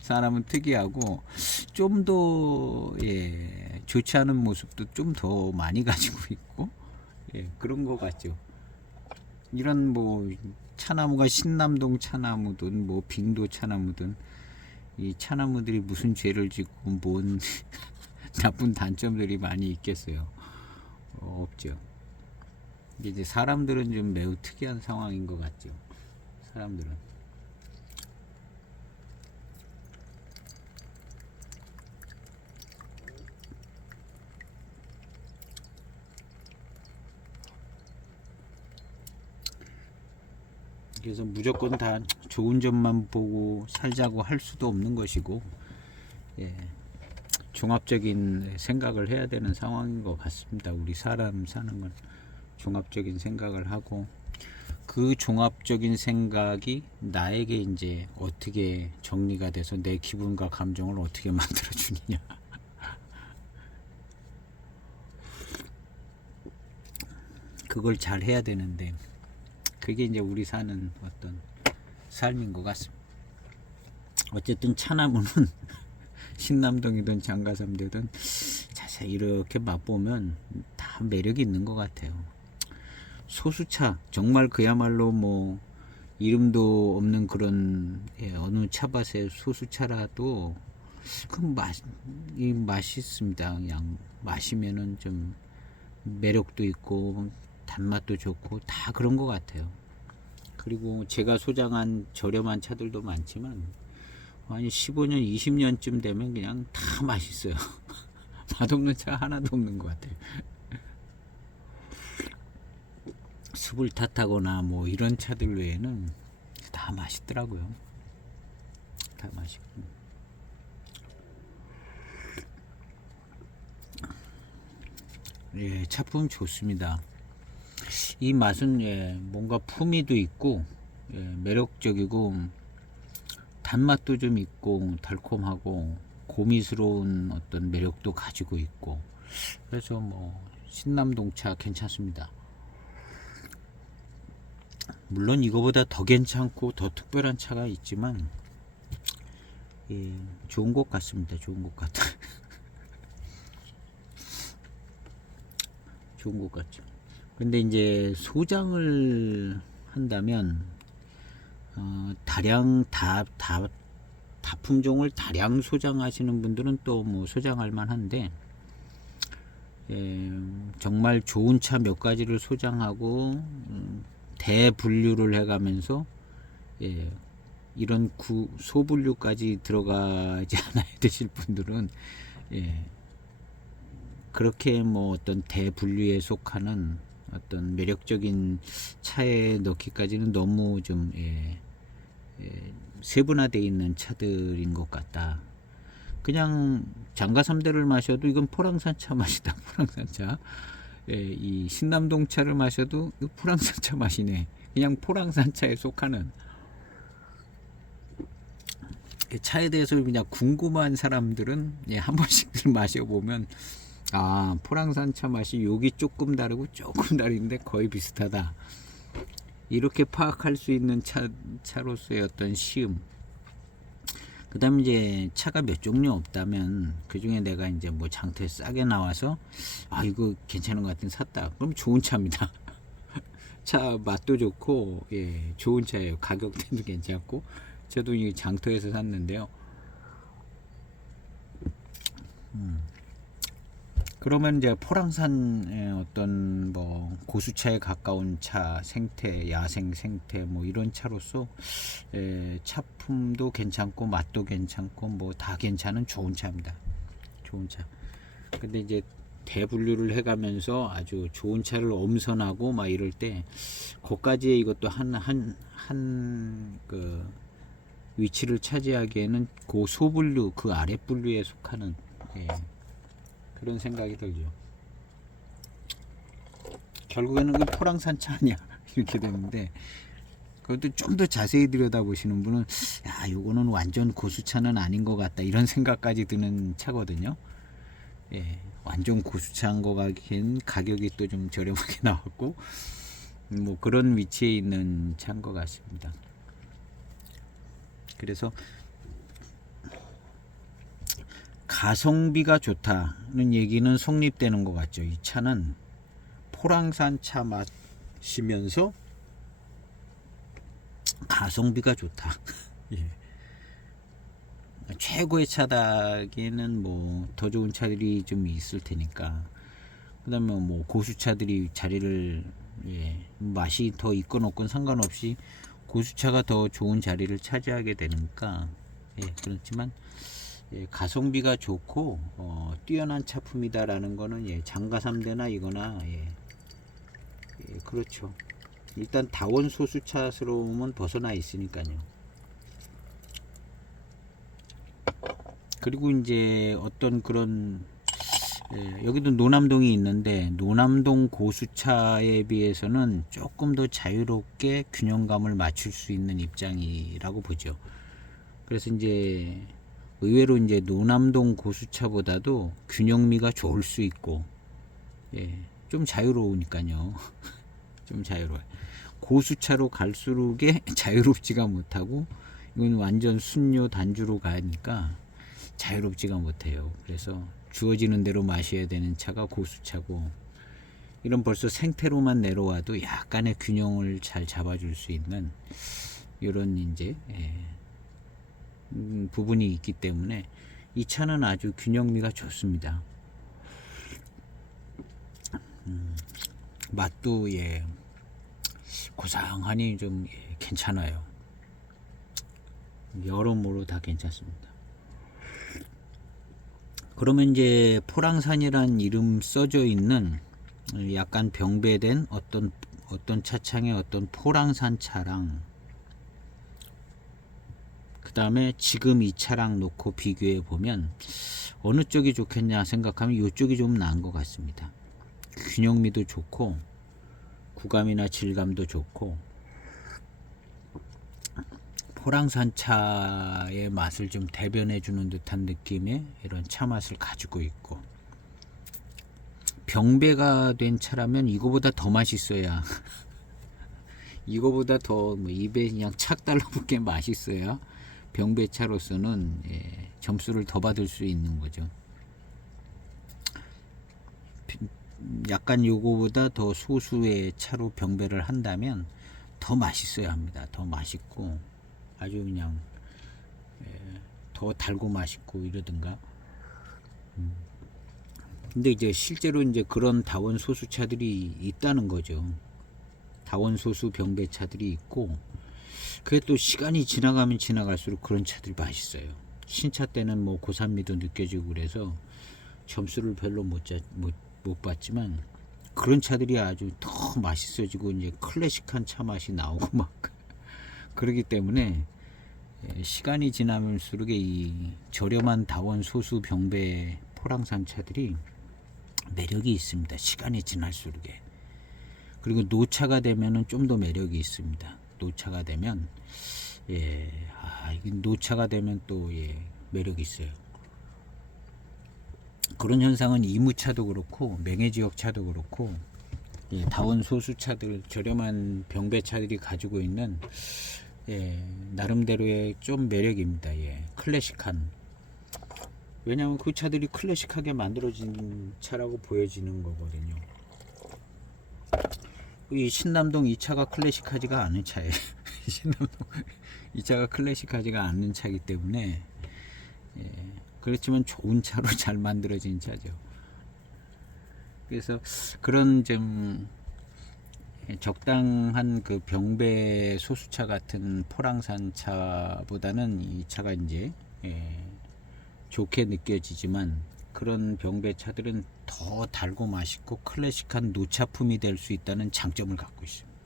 사람은 특이하고 좀 더 좋지 않은 모습도 좀 더 많이 가지고 있고 그런 것 같죠. 이런 뭐 차나무가 신남동 차나무든 뭐 빙도 차나무든 이 차나무들이 무슨 죄를 짓고 뭔 나쁜 단점들이 많이 있겠어요. 없죠. 이제 사람들은 좀 매우 특이한 상황인 것 같죠. 사람들은. 그래서 무조건 다 좋은 점만 보고 살자고 할 수도 없는 것이고, 종합적인 생각을 해야 되는 상황인 것 같습니다. 우리 사람 사는 건 종합적인 생각을 하고, 그 종합적인 생각이 나에게 이제 어떻게 정리가 돼서 내 기분과 감정을 어떻게 만들어 주느냐. 그걸 잘 해야 되는데, 그게 이제 우리 사는 어떤 삶인 것 같습니다. 어쨌든 차나무는 신남동이든 장가삼되든 자세히 이렇게 맛보면 다 매력이 있는 것 같아요. 소수차, 정말 그야말로 뭐 이름도 없는 그런 어느 차밭의 소수차라도 그 맛있습니다. 그냥 마시면은 좀 매력도 있고 단맛도 좋고 다 그런 것 같아요. 그리고 제가 소장한 저렴한 차들도 많지만 한 15년, 20년쯤 되면 그냥 다 맛있어요. 맛없는 차 하나도 없는 것 같아요. 습을 탓하거나 뭐 이런 차들 외에는 다 맛있더라고요. 다 맛있고. 차품 좋습니다. 이 맛은 뭔가 품위도 있고 매력적이고 단맛도 좀 있고 달콤하고 고미스러운 어떤 매력도 가지고 있고 그래서 뭐 신남동차 괜찮습니다. 물론 이거보다 더 괜찮고 더 특별한 차가 있지만 좋은 것 같습니다. 좋은 것 같아. 좋은 것 같죠. 근데 이제 소장을 한다면 다량 다 품종을 다량 소장하시는 분들은 또 뭐 소장할 만한데 정말 좋은 차 몇 가지를 소장하고 대분류를 해가면서 이런 소분류까지 들어가지 않아야 되실 분들은 그렇게 뭐 어떤 대분류에 속하는 어떤 매력적인 차에 넣기까지는 너무 좀 세분화되어 있는 차들인 것 같다. 그냥 장가삼대를 마셔도 이건 포랑산차 맛이다. 포랑산차. 이 신남동 차를 마셔도 포랑산차 맛이네. 그냥 포랑산차에 속하는 차에 대해서 그냥 궁금한 사람들은 한 번씩 마셔보면 포랑산차 맛이 여기 조금 다르고 조금 다른데 거의 비슷하다. 이렇게 파악할 수 있는 차로서의 어떤 시음. 그 다음에 이제 차가 몇 종류 없다면 그 중에 내가 이제 뭐 장터에 싸게 나와서 아 이거 괜찮은 것 같은 샀다. 그럼 좋은 차입니다. 차 맛도 좋고 예 좋은 차예요. 가격대도 괜찮고 저도 이 장터에서 샀는데요. 그러면 이제 포랑산의 어떤 뭐 고수차에 가까운 차, 생태, 야생 생태 뭐 이런 차로서 차품도 괜찮고 맛도 괜찮고 뭐 다 괜찮은 좋은 차입니다. 좋은 차. 근데 이제 대분류를 해가면서 아주 좋은 차를 엄선하고 막 이럴 때 거기까지의 이것도 한 그 위치를 차지하기에는 그 소분류 그 아래 분류에 속하는 예, 그런 생각이 들죠. 결국에는 그 포랑산 차 아니야 이렇게 되는데 그것도 좀 더 자세히 들여다보시는 분은 야 요거는 완전 고수차는 아닌 것 같다 이런 생각까지 드는 차거든요. 예, 완전 고수차인 거 같긴 가격이 또 좀 저렴하게 나왔고 뭐 그런 위치에 있는 차인 것 같습니다. 그래서 가성비가 좋다는 얘기는 성립되는 것 같죠. 이 차는 포랑산 차 마시면서 가성비가 좋다. 예. 최고의 차다기에는 뭐 더 좋은 차들이 좀 있을 테니까 그다음에 뭐 고수차들이 자리를 예, 맛이 더 있건 없건 상관없이 고수차가 더 좋은 자리를 차지하게 되니까 예, 그렇지만 예, 가성비가 좋고 뛰어난 차품이다라는 거는 예, 장가 3대나 이거나 예, 예, 그렇죠. 일단 다원 소수차스러움은 벗어나 있으니까요. 그리고 이제 어떤 그런 예, 여기도 노남동이 있는데 노남동 고수차에 비해서는 조금 더 자유롭게 균형감을 맞출 수 있는 입장이라고 보죠. 그래서 이제 의외로 이제 노남동 고수차보다도 균형미가 좋을 수 있고 예, 좀 자유로우니까요. 좀 자유로워요. 고수차로 갈수록에 자유롭지가 못하고 이건 완전 순뇨 단주로 가니까 자유롭지가 못해요. 그래서 주어지는 대로 마셔야 되는 차가 고수차고 이런 벌써 생태로만 내려와도 약간의 균형을 잘 잡아줄 수 있는 이런 이제 부분이 있기 때문에 이 차는 아주 균형미가 좋습니다. 맛도 예 고상하니 좀 예, 괜찮아요. 여러모로 다 괜찮습니다. 그러면 이제 포랑산이란 이름 써져 있는 약간 병배된 어떤 차창의 어떤 포랑산 차랑 그 다음에 지금 이 차랑 놓고 비교해 보면 어느 쪽이 좋겠냐 생각하면 이쪽이 좀 나은 것 같습니다. 균형미도 좋고 구감이나 질감도 좋고 포랑산 차의 맛을 좀 대변해 주는 듯한 느낌의 이런 차 맛을 가지고 있고 병배가 된 차라면 이거보다 더 맛있어야 이거보다 더 뭐 입에 그냥 착 달라붙게 맛있어야 병배차로서는 예, 점수를 더 받을 수 있는 거죠. 약간 요거보다 더 소수의 차로 병배를 한다면 더 맛있어야 합니다. 더 맛있고 아주 그냥 더 달고 맛있고 이러든가. 근데 이제 실제로 이제 그런 다원 소수차들이 있다는 거죠. 다원 소수 병배차들이 있고 그게 또 시간이 지나가면 지나갈수록 그런 차들이 맛있어요. 신차 때는 뭐 고산미도 느껴지고 그래서 점수를 별로 못 받지만 그런 차들이 아주 더 맛있어지고 이제 클래식한 차 맛이 나오고 막 그러기 때문에 시간이 지나면수록 이 저렴한 다원 소수 병배 포랑산 차들이 매력이 있습니다. 시간이 지날수록에. 그리고 노차가 되면은 좀 더 매력이 있습니다. 노차가 되면 노차가 되면 또 매력이 있어요. 그런 현상은 이무차도 그렇고 맹해지역 차도 그렇고 예, 다원 소수차들, 저렴한 병배차들이 가지고 있는 예, 나름대로의 좀 매력입니다. 예, 클래식한. 왜냐하면 그 차들이 클래식하게 만들어진 차라고 보여지는 거거든요. 이 신남동 이 차가 클래식하지가 않은 차예요. 신남동 이 차가 클래식하지가 않는 차이기 때문에 예, 그렇지만 좋은 차로 잘 만들어진 차죠. 그래서 그런 좀 적당한 그 병배 소수차 같은 포랑산 차보다는 이 차가 이제 예, 좋게 느껴지지만 그런 병배 차들은 더 달고 맛있고 클래식한 노차품이 될 수 있다는 장점을 갖고 있습니다.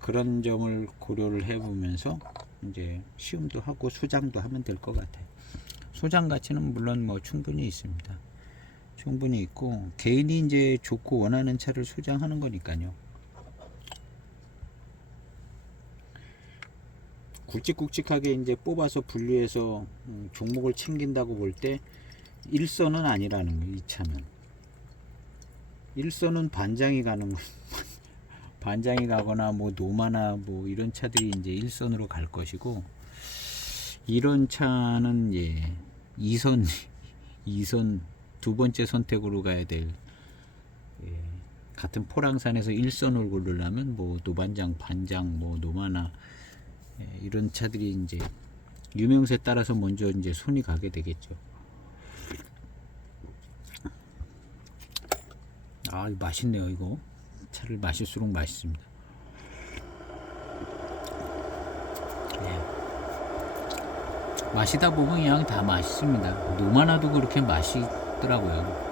그런 점을 고려를 해보면서 이제 시음도 하고 소장도 하면 될 것 같아요. 소장 가치는 물론 뭐 충분히 있습니다. 충분히 있고 개인이 이제 좋고 원하는 차를 소장하는 거니까요. 굵직굵직하게 이제 뽑아서 분류해서 종목을 챙긴다고 볼 때 일선은 아니라는 거예요. 이 차는 일선은 반장이 가는 거 반장이 가거나 뭐 노마나 뭐 이런 차들이 이제 일선으로 갈 것이고, 이런 차는 예 2선 두 번째 선택으로 가야 될 예, 같은 포랑산에서 1선을 고르려면 뭐 노반장, 반장, 뭐 노마나 예, 이런 차들이 이제 유명세에 따라서 먼저 이제 손이 가게 되겠죠. 아, 맛있네요. 이거 차를 마실수록 맛있습니다. 예. 마시다 보면 그냥 다 맛있습니다. 노마나도 그렇게 맛있더라고요.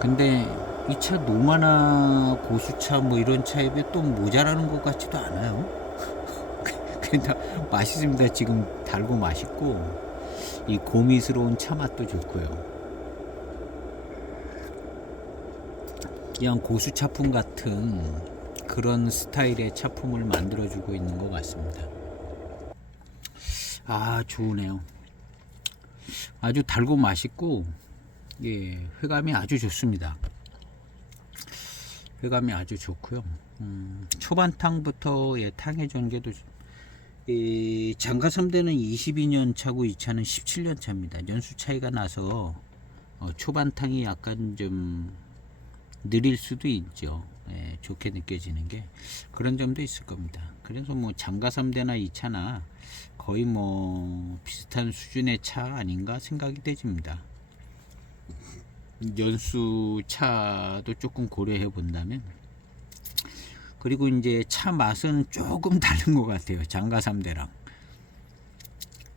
근데 이 차 노마나 고수차 뭐 이런 차에 비해 또 모자라는 것 같지도 않아요. 그냥 맛있습니다. 지금 달고 맛있고 이 고미스러운 차 맛도 좋고요. 그냥 고수차품 같은 그런 스타일의 차품을 만들어주고 있는 것 같습니다. 아, 좋으네요. 아주 달고 맛있고 예, 회감이 아주 좋습니다. 회감이 아주 좋고요. 초반탕부터 예, 탕의 전개도 이 장가섬대는 22년 차고 이 차는 17년 차입니다. 연수 차이가 나서 초반탕이 약간 좀 느릴 수도 있죠. 예, 좋게 느껴지는 게 그런 점도 있을 겁니다. 그래서 뭐 장가섬대나 이 차나 거의 뭐 비슷한 수준의 차 아닌가 생각이 되집니다. 연수 차도 조금 고려해 본다면, 그리고 이제 차 맛은 조금 다른 것 같아요. 장가3대랑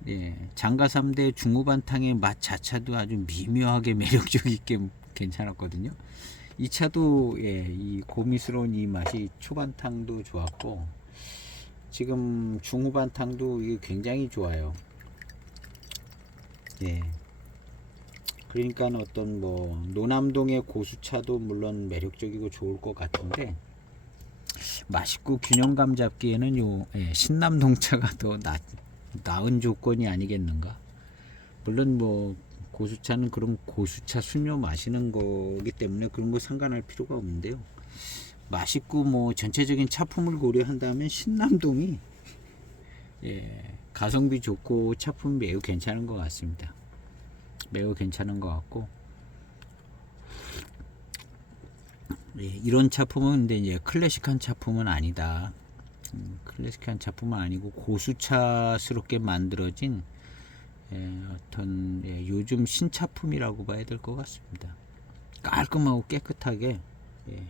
예, 장가3대 중후반탕의 맛 자체도 아주 미묘하게 매력적이게 괜찮았거든요. 이 차도 예, 이 고미스러운 이 맛이 초반탕도 좋았고 지금 중후반탕도 이게 굉장히 좋아요. 예. 그러니까 어떤 뭐 노남동의 고수차도 물론 매력적이고 좋을 것 같은데 맛있고 균형감 잡기에는 요 예, 신남동차가 더 나은 조건이 아니겠는가. 물론 뭐 고수차는 그런 고수차 순료 마시는 거기 때문에 그런 거 상관할 필요가 없는데요. 맛있고 뭐 전체적인 차품을 고려한다면 신남동이 예, 가성비 좋고 차품 매우 괜찮은 것 같습니다. 매우 괜찮은 것 같고 예, 이런 차품은 근데 이제 클래식한 차품은 아니다. 클래식한 차품은 아니고 고수차스럽게 만들어진 예, 어떤 예, 요즘 신차품이라고 봐야 될 것 같습니다. 깔끔하고 깨끗하게 예.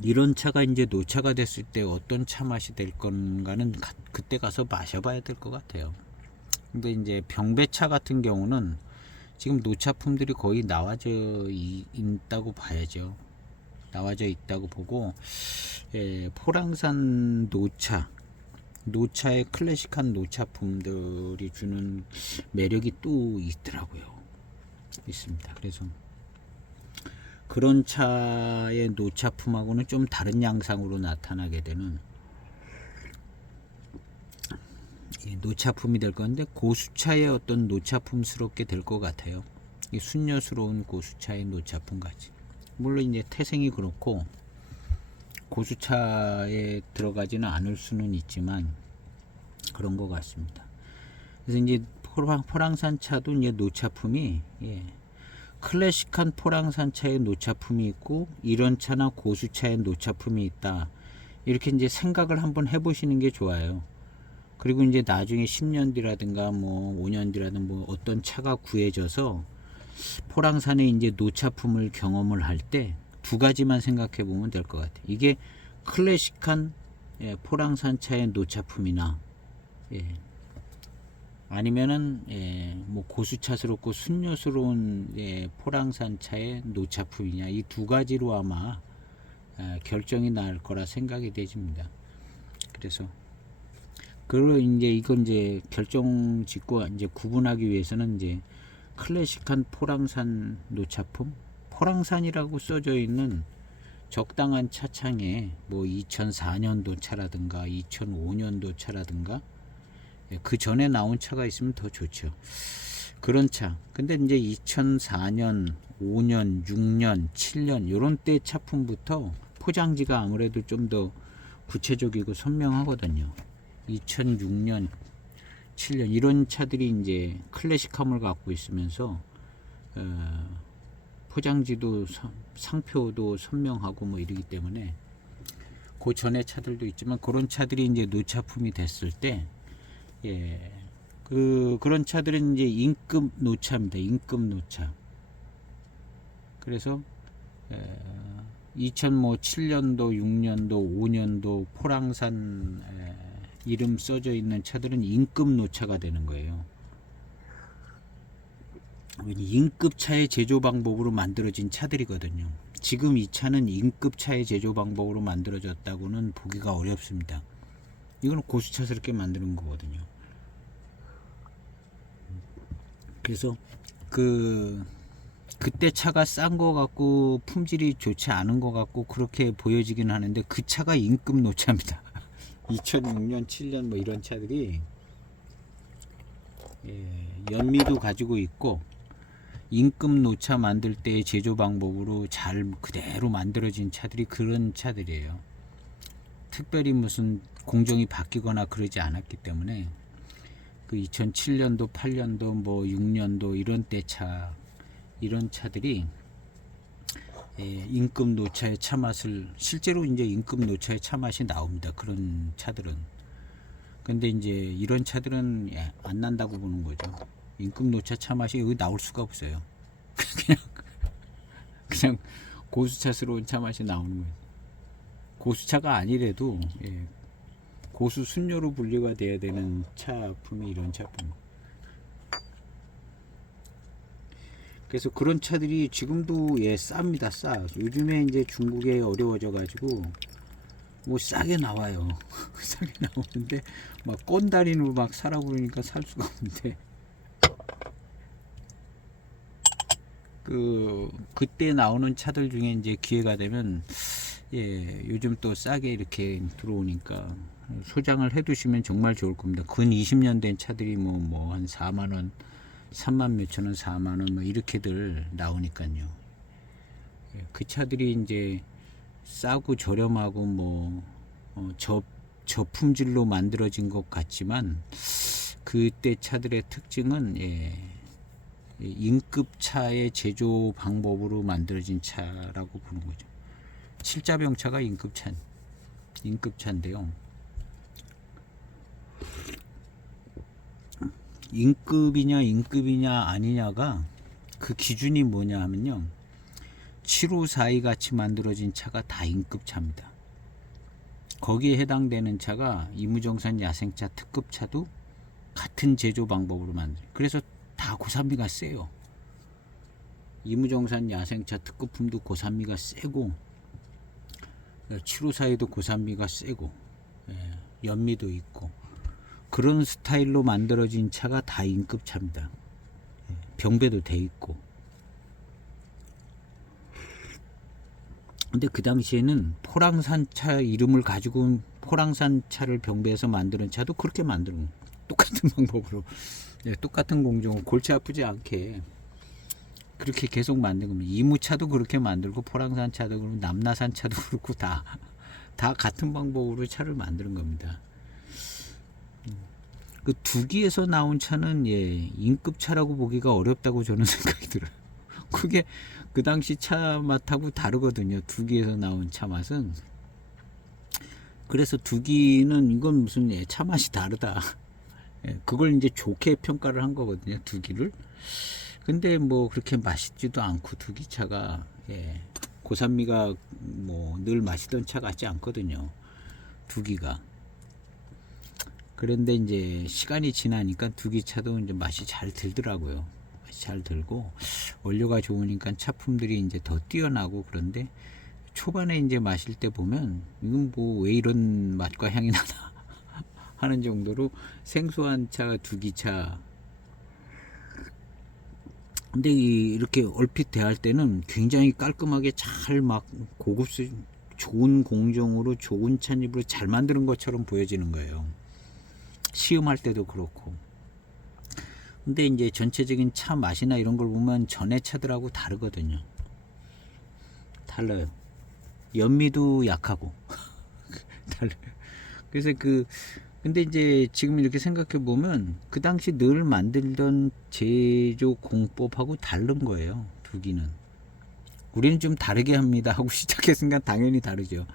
이런 차가 이제 노차가 됐을 때 어떤 차 맛이 될 건가는 그때 가서 마셔봐야 될 것 같아요. 근데 이제 병배차 같은 경우는 지금 노차품들이 거의 나와져 있다고 봐야죠. 나와져 있다고 보고 예, 포랑산 노차의 클래식한 노차품들이 주는 매력이 또 있더라고요. 있습니다. 그래서 그런 차의 노차품하고는 좀 다른 양상으로 나타나게 되는 노차품이 될 건데 고수차의 어떤 노차품스럽게 될 것 같아요. 이 순녀스러운 고수차의 노차품 가지. 물론 이제 태생이 그렇고 고수차에 들어가지는 않을 수는 있지만 그런 것 같습니다. 그래서 이제 포랑산 차도 이제 노차품이 클래식한 포랑산 차의 노차품이 있고 이런 차나 고수차의 노차품이 있다. 이렇게 이제 생각을 한번 해보시는 게 좋아요. 그리고 이제 나중에 10년 뒤라든가 뭐 5년 뒤라든가 뭐 어떤 차가 구해져서 포랑산의 이제 노차품을 경험을 할 때 두 가지만 생각해 보면 될 것 같아요. 이게 클래식한 포랑산 차의 노차품이나 아니면은 뭐 고수차스럽고 순녀스러운 포랑산 차의 노차품이냐, 이 두 가지로 아마 결정이 날 거라 생각이 되집니다. 그래서 이제 이건 이제 결정 짓고 이제 구분하기 위해서는 이제 클래식한 포랑산 노차품, 포랑산이라고 써져 있는 적당한 차창에 뭐 2004년도 차라든가 2005년도 차라든가 그 전에 나온 차가 있으면 더 좋죠. 그런 차. 근데 이제 2004년, 5년, 6년, 7년 요런 때 차품부터 포장지가 아무래도 좀 더 구체적이고 선명하거든요. 2006년, 7년 이런 차들이 이제 클래식함을 갖고 있으면서 포장지도 상표도 선명하고 뭐 이러기 때문에 그 전에 차들도 있지만 그런 차들이 이제 노차품이 됐을 때 그런 차들은 이제 인급 노차입니다. 인급 노차. 그래서 2007년도, 6년도, 5년도 포랑산 이름 써져 있는 차들은 인급 노차가 되는 거예요. 인급차의 제조 방법으로 만들어진 차들이거든요. 지금 이 차는 인급차의 제조 방법으로 만들어졌다고는 보기가 어렵습니다. 이거는 고수차스럽게 만드는 거거든요. 그래서 그때 차가 싼 거 같고 품질이 좋지 않은 거 같고 그렇게 보여지긴 하는데 그 차가 인급 노차입니다. 2006년, 7년 뭐 이런 차들이 연미도 가지고 있고 인급 노차 만들 때의 제조 방법으로 잘 그대로 만들어진 차들이 그런 차들이에요. 특별히 무슨 공정이 바뀌거나 그러지 않았기 때문에 그 2007년도, 8년도, 뭐 6년도 이런 때 차, 이런 차들이 인급 노차의 차 맛을 실제로 이제 인급 노차의 차 맛이 나옵니다. 그런 차들은. 근데 이제 이런 차들은 안 난다고 보는 거죠. 인급 노차 차 맛이 여기 나올 수가 없어요. 그냥 고수차스러운 차 맛이 나오는 거예요. 고수차가 아니래도 고수 순녀로 분류가 돼야 되는 차품이 이런 차품. 그래서 그런 차들이 지금도 쌉니다. 싸. 요즘에 이제 중국에 어려워져 가지고 뭐 싸게 나와요. 싸게 나오는데 막 꼰다리로 막 사라고 그러니까 살 수가 없는데 그때 나오는 차들 중에 이제 기회가 되면 요즘 또 싸게 이렇게 들어오니까 소장을 해 두시면 정말 좋을 겁니다. 근 20년 된 차들이 뭐 한 4만 원, 3만 몇천 원, 4만 원 뭐 이렇게들 나오니까요. 그 차들이 이제 싸고 저렴하고 뭐 저품질로 만들어진 것 같지만 그때 차들의 특징은 인급차의 제조 방법으로 만들어진 차라고 보는 거죠. 칠자병차가 인급차인데요. 인급이냐 아니냐가 그 기준이 뭐냐 하면요. 7542 같이 만들어진 차가 다 인급차입니다. 거기에 해당되는 차가 이무정산 야생차 특급차도 같은 제조 방법으로 그래서 다 고산비가 세요. 이무정산 야생차 특급품도 고산비가 세고 7542도 고산비가 세고 연미도 있고 그런 스타일로 만들어진 차가 다 인급차입니다. 병배도 돼 있고. 근데 그 당시에는 포랑산 차 이름을 가지고 포랑산 차를 병배해서 만드는 차도 그렇게 만드는 똑같은 방법으로 똑같은 공정으로 골치 아프지 않게 그렇게 계속 만든 겁니다. 이무차도 그렇게 만들고 포랑산 차도 그렇고 남나산 차도 그렇고 다 같은 방법으로 차를 만드는 겁니다. 그 두기에서 나온 차는 인급차라고 보기가 어렵다고 저는 생각이 들어요. 그게 그 당시 차 맛하고 다르거든요. 두기에서 나온 차 맛은. 그래서 두기는 이건 무슨 차 맛이 다르다. 그걸 이제 좋게 평가를 한 거거든요. 두기를. 근데 뭐 그렇게 맛있지도 않고 두기차가 고산미가 뭐 늘 마시던 차 같지 않거든요. 두기가. 그런데 이제 시간이 지나니까 두기차도 이제 맛이 잘 들더라고요. 맛이 잘 들고 원료가 좋으니까 차품들이 이제 더 뛰어나고 그런데 초반에 이제 마실 때 보면 이건 뭐 왜 이런 맛과 향이 나나 하는 정도로 생소한 차가 두기차. 근데 이렇게 얼핏 대할 때는 굉장히 깔끔하게 잘 막 고급스 좋은 공정으로 좋은 찻잎으로 잘 만드는 것처럼 보여지는 거예요. 시음할 때도 그렇고. 근데 이제 전체적인 차 맛이나 이런 걸 보면 전에 차들하고 다르거든요. 달라요. 연미도 약하고 달라요. 그래서 근데 이제 지금 이렇게 생각해 보면 그 당시 늘 만들던 제조 공법하고 다른 거예요. 두기는. 우리는 좀 다르게 합니다 하고 시작했으니까 당연히 다르죠.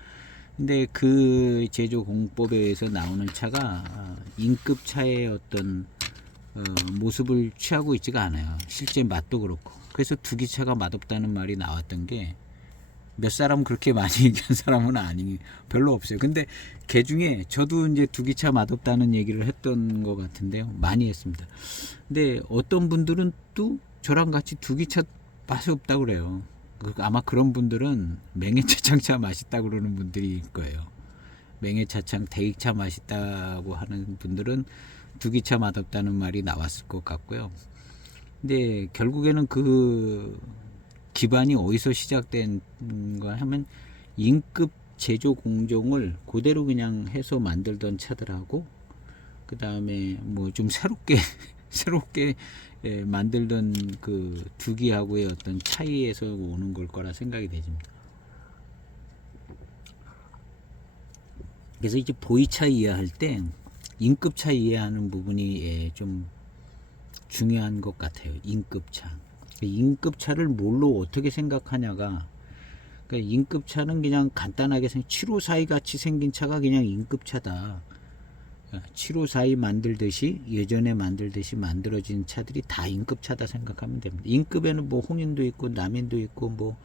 근데 그 제조 공법에 의해서 나오는 차가 인급 차의 어떤 모습을 취하고 있지가 않아요. 실제 맛도 그렇고. 그래서 두기차가 맛없다는 말이 나왔던 게 몇 사람 그렇게 많이 얘기한 사람은 별로 없어요. 근데 그 중에 저도 이제 두기차 맛없다는 얘기를 했던 것 같은데요. 많이 했습니다. 근데 어떤 분들은 또 저랑 같이 두기차 맛이 없다고 그래요. 아마 그런 분들은 맹해차창차 맛있다고 그러는 분들이 거예요. 맹해차창 대익차 맛있다고 하는 분들은 두기차 맛없다는 말이 나왔을 것 같고요. 근데 결국에는 그 기반이 어디서 시작된가 하면 인급 제조 공정을 그대로 그냥 해서 만들던 차들하고 그 다음에 뭐 좀 새롭게 만들던 그 두기하고의 어떤 차이에서 오는 걸 거라 생각이 되집니다. 그래서 이제 보이차 이해할 때 인급차 이해하는 부분이 좀 중요한 것 같아요. 인급차. 인급차를 뭘로 어떻게 생각하냐가, 그러니까 인급차는 그냥 간단하게 754 같이 생긴 차가 그냥 인급차다. 754 만들듯이 예전에 만들듯이 만들어진 차들이 다 인급차다 생각하면 됩니다. 인급에는 뭐 홍인도 있고 남인도 있고 뭐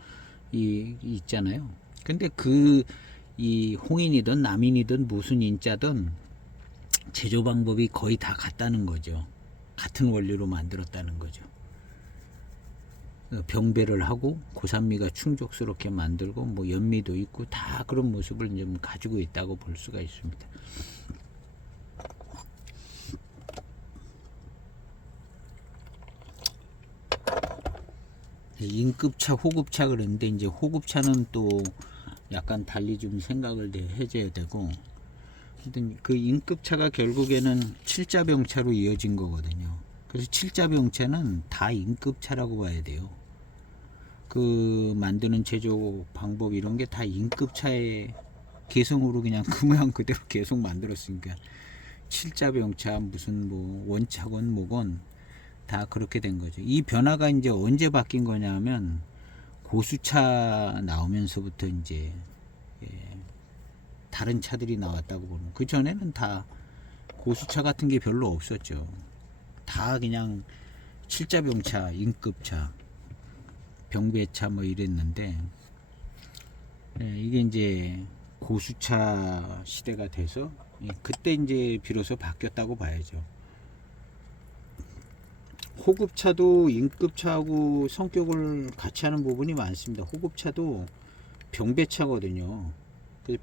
있잖아요. 근데 이 홍인이든 남인이든 무슨 인자든 제조 방법이 거의 다 같다는 거죠. 같은 원료로 만들었다는 거죠. 병배를 하고 고산미가 충족스럽게 만들고 뭐 연미도 있고 다 그런 모습을 이제 가지고 있다고 볼 수가 있습니다. 인급차, 호급차 그러는데 이제 호급차는 또 약간 달리 좀 생각을 해줘야 되고, 하여튼 그 인급차가 결국에는 7자병차로 이어진 거거든요. 그래서 7자병차는 다 인급차라고 봐야 돼요. 그 만드는 제조 방법 이런 게 다 인급차의 개성으로 그냥 그 모양 그대로 계속 만들었으니까 7자병차 무슨 뭐 원차건 뭐건 다 그렇게 된 거죠. 이 변화가 이제 언제 바뀐 거냐면 고수차 나오면서부터 이제 다른 차들이 나왔다고 보는. 그 전에는 다 고수차 같은 게 별로 없었죠. 다 그냥 7자병차, 인급차, 병배차 뭐 이랬는데 이게 이제 고수차 시대가 돼서 그때 이제 비로소 바뀌었다고 봐야죠. 호급차도 인급차하고 성격을 같이 하는 부분이 많습니다. 호급차도 병배차거든요. 그래서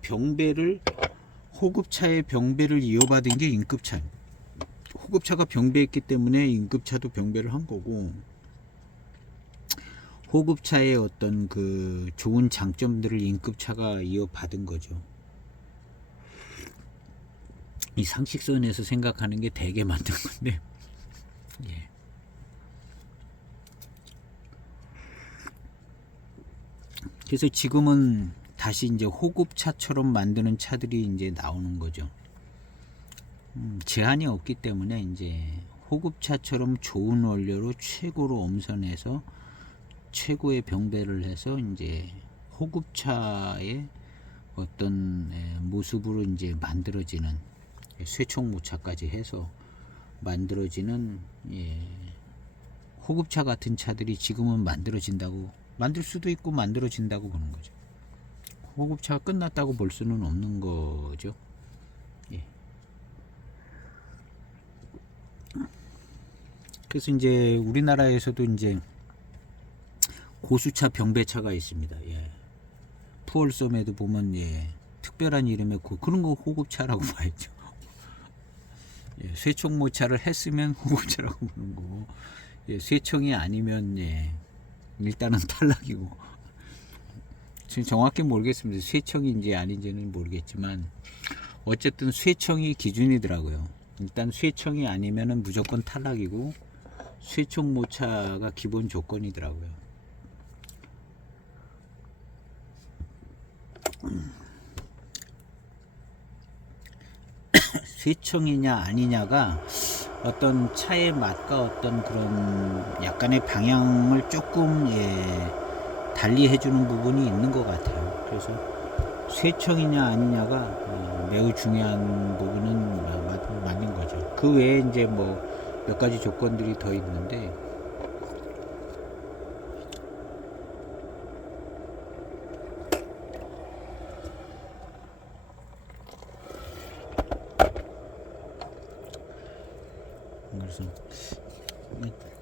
호급차의 병배를 이어받은 게 인급차. 호급차가 병배했기 때문에 인급차도 병배를 한 거고, 호급차의 어떤 그 좋은 장점들을 인급차가 이어받은 거죠. 이 상식선에서 생각하는 게 되게 만든 건데, 예. 그래서 지금은 다시 이제 호급차처럼 만드는 차들이 이제 나오는 거죠. 제한이 없기 때문에 이제 호급차처럼 좋은 원료로 최고로 엄선해서 최고의 병배를 해서 이제 호급차의 어떤 모습으로 이제 만들어지는 쇠총모차까지 해서 만들어지는 호급차 같은 차들이 지금은 만들 수도 있고 만들어진다고 보는 거죠. 호급차가 끝났다고 볼 수는 없는 거죠. 예. 그래서 이제 우리나라에서도 이제 고수차 병배차가 있습니다. 예. 푸얼섬에도 보면 특별한 이름의 그런 거 호급차라고 봐야죠. 쇠총모차를 했으면 호급차라고 보는 거고, 쇠총이 아니면 일단은 탈락이고. 지금 정확히 모르겠습니다. 쇠총인지 아닌지는 모르겠지만 어쨌든 쇠총이 기준이더라고요. 일단 쇠총이 아니면은 무조건 탈락이고 쇠총모차가 기본 조건이더라고요. 쇠총이냐 아니냐가 어떤 차의 맛과 어떤 그런 약간의 방향을 조금 달리 해주는 부분이 있는 것 같아요. 그래서 쇠총이냐 아니냐가 매우 중요한 부분은 맞는 거죠. 그 외에 이제 뭐 몇 가지 조건들이 더 있는데,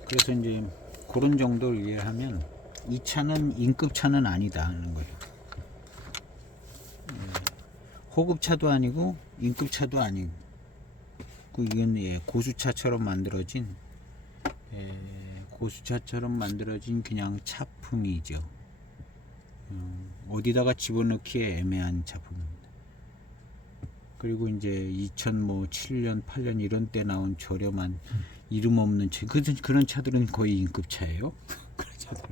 그래서 이제 그런 정도를 이해하면 이 차는 인급차는 아니다는 거죠. 호급차도 아니고 인급차도 아니고, 이건 고수차처럼 만들어진 그냥 차품이죠. 어디다가 집어넣기에 애매한 차품입니다. 그리고 이제 2007년 8년 이런 때 나온 저렴한 이름 없는 차, 그런 차들은 거의 인급차예요. 그런 차들.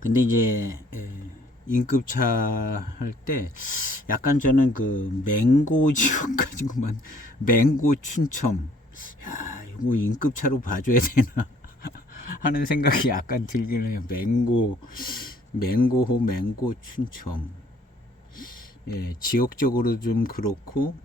근데 이제 인급차 할 때 약간 저는 그 맹고 지역 가지고만 맹고 춘첨, 야 이거 인급차로 봐줘야 되나 하는 생각이 약간 들긴 해요. 맹고호 맹고 춘첨, 지역적으로 좀 그렇고,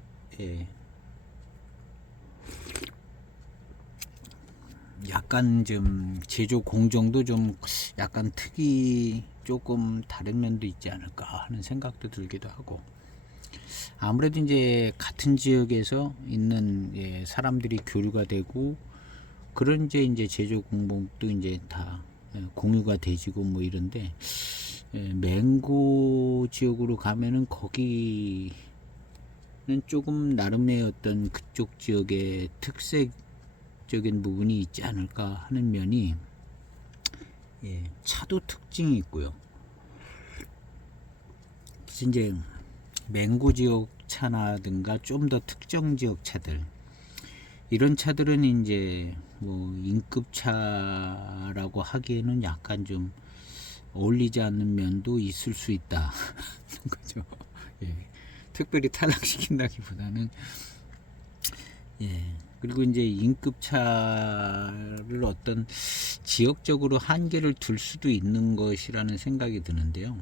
약간 좀 제조 공정도 좀 약간 특이 조금 다른 면도 있지 않을까 하는 생각도 들기도 하고, 아무래도 이제 같은 지역에서 있는 사람들이 교류가 되고 그런 이제 제조 공법도 이제 다 공유가 되지고 뭐 이런데, 맹고 지역으로 가면은 거기는 조금 나름의 어떤 그쪽 지역의 특색적인 부분이 있지 않을까 하는 면이, 차도 특징이 있고요. 그래서 이제 맹고 지역 차라든가 좀 더 특정 지역 차들, 이런 차들은 이제 뭐 인급차라고 하기에는 약간 좀 어울리지 않는 면도 있을 수 있다. 그죠? 특별히 탈락시킨다기보다는, 그리고 이제 인급차를 어떤 지역적으로 한계를 둘 수도 있는 것이라는 생각이 드는데요.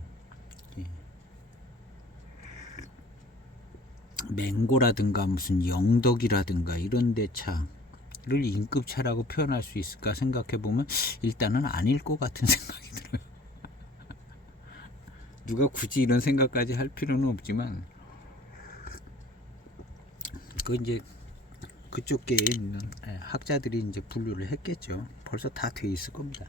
맹고라든가 무슨 영덕이라든가 이런 데 차를 인급차라고 표현할 수 있을까 생각해 보면 일단은 아닐 것 같은 생각이 들어요. 누가 굳이 이런 생각까지 할 필요는 없지만, 그 이제 그쪽 에 있는 학자들이 이제 분류를 했겠죠. 벌써 다 돼 있을 겁니다.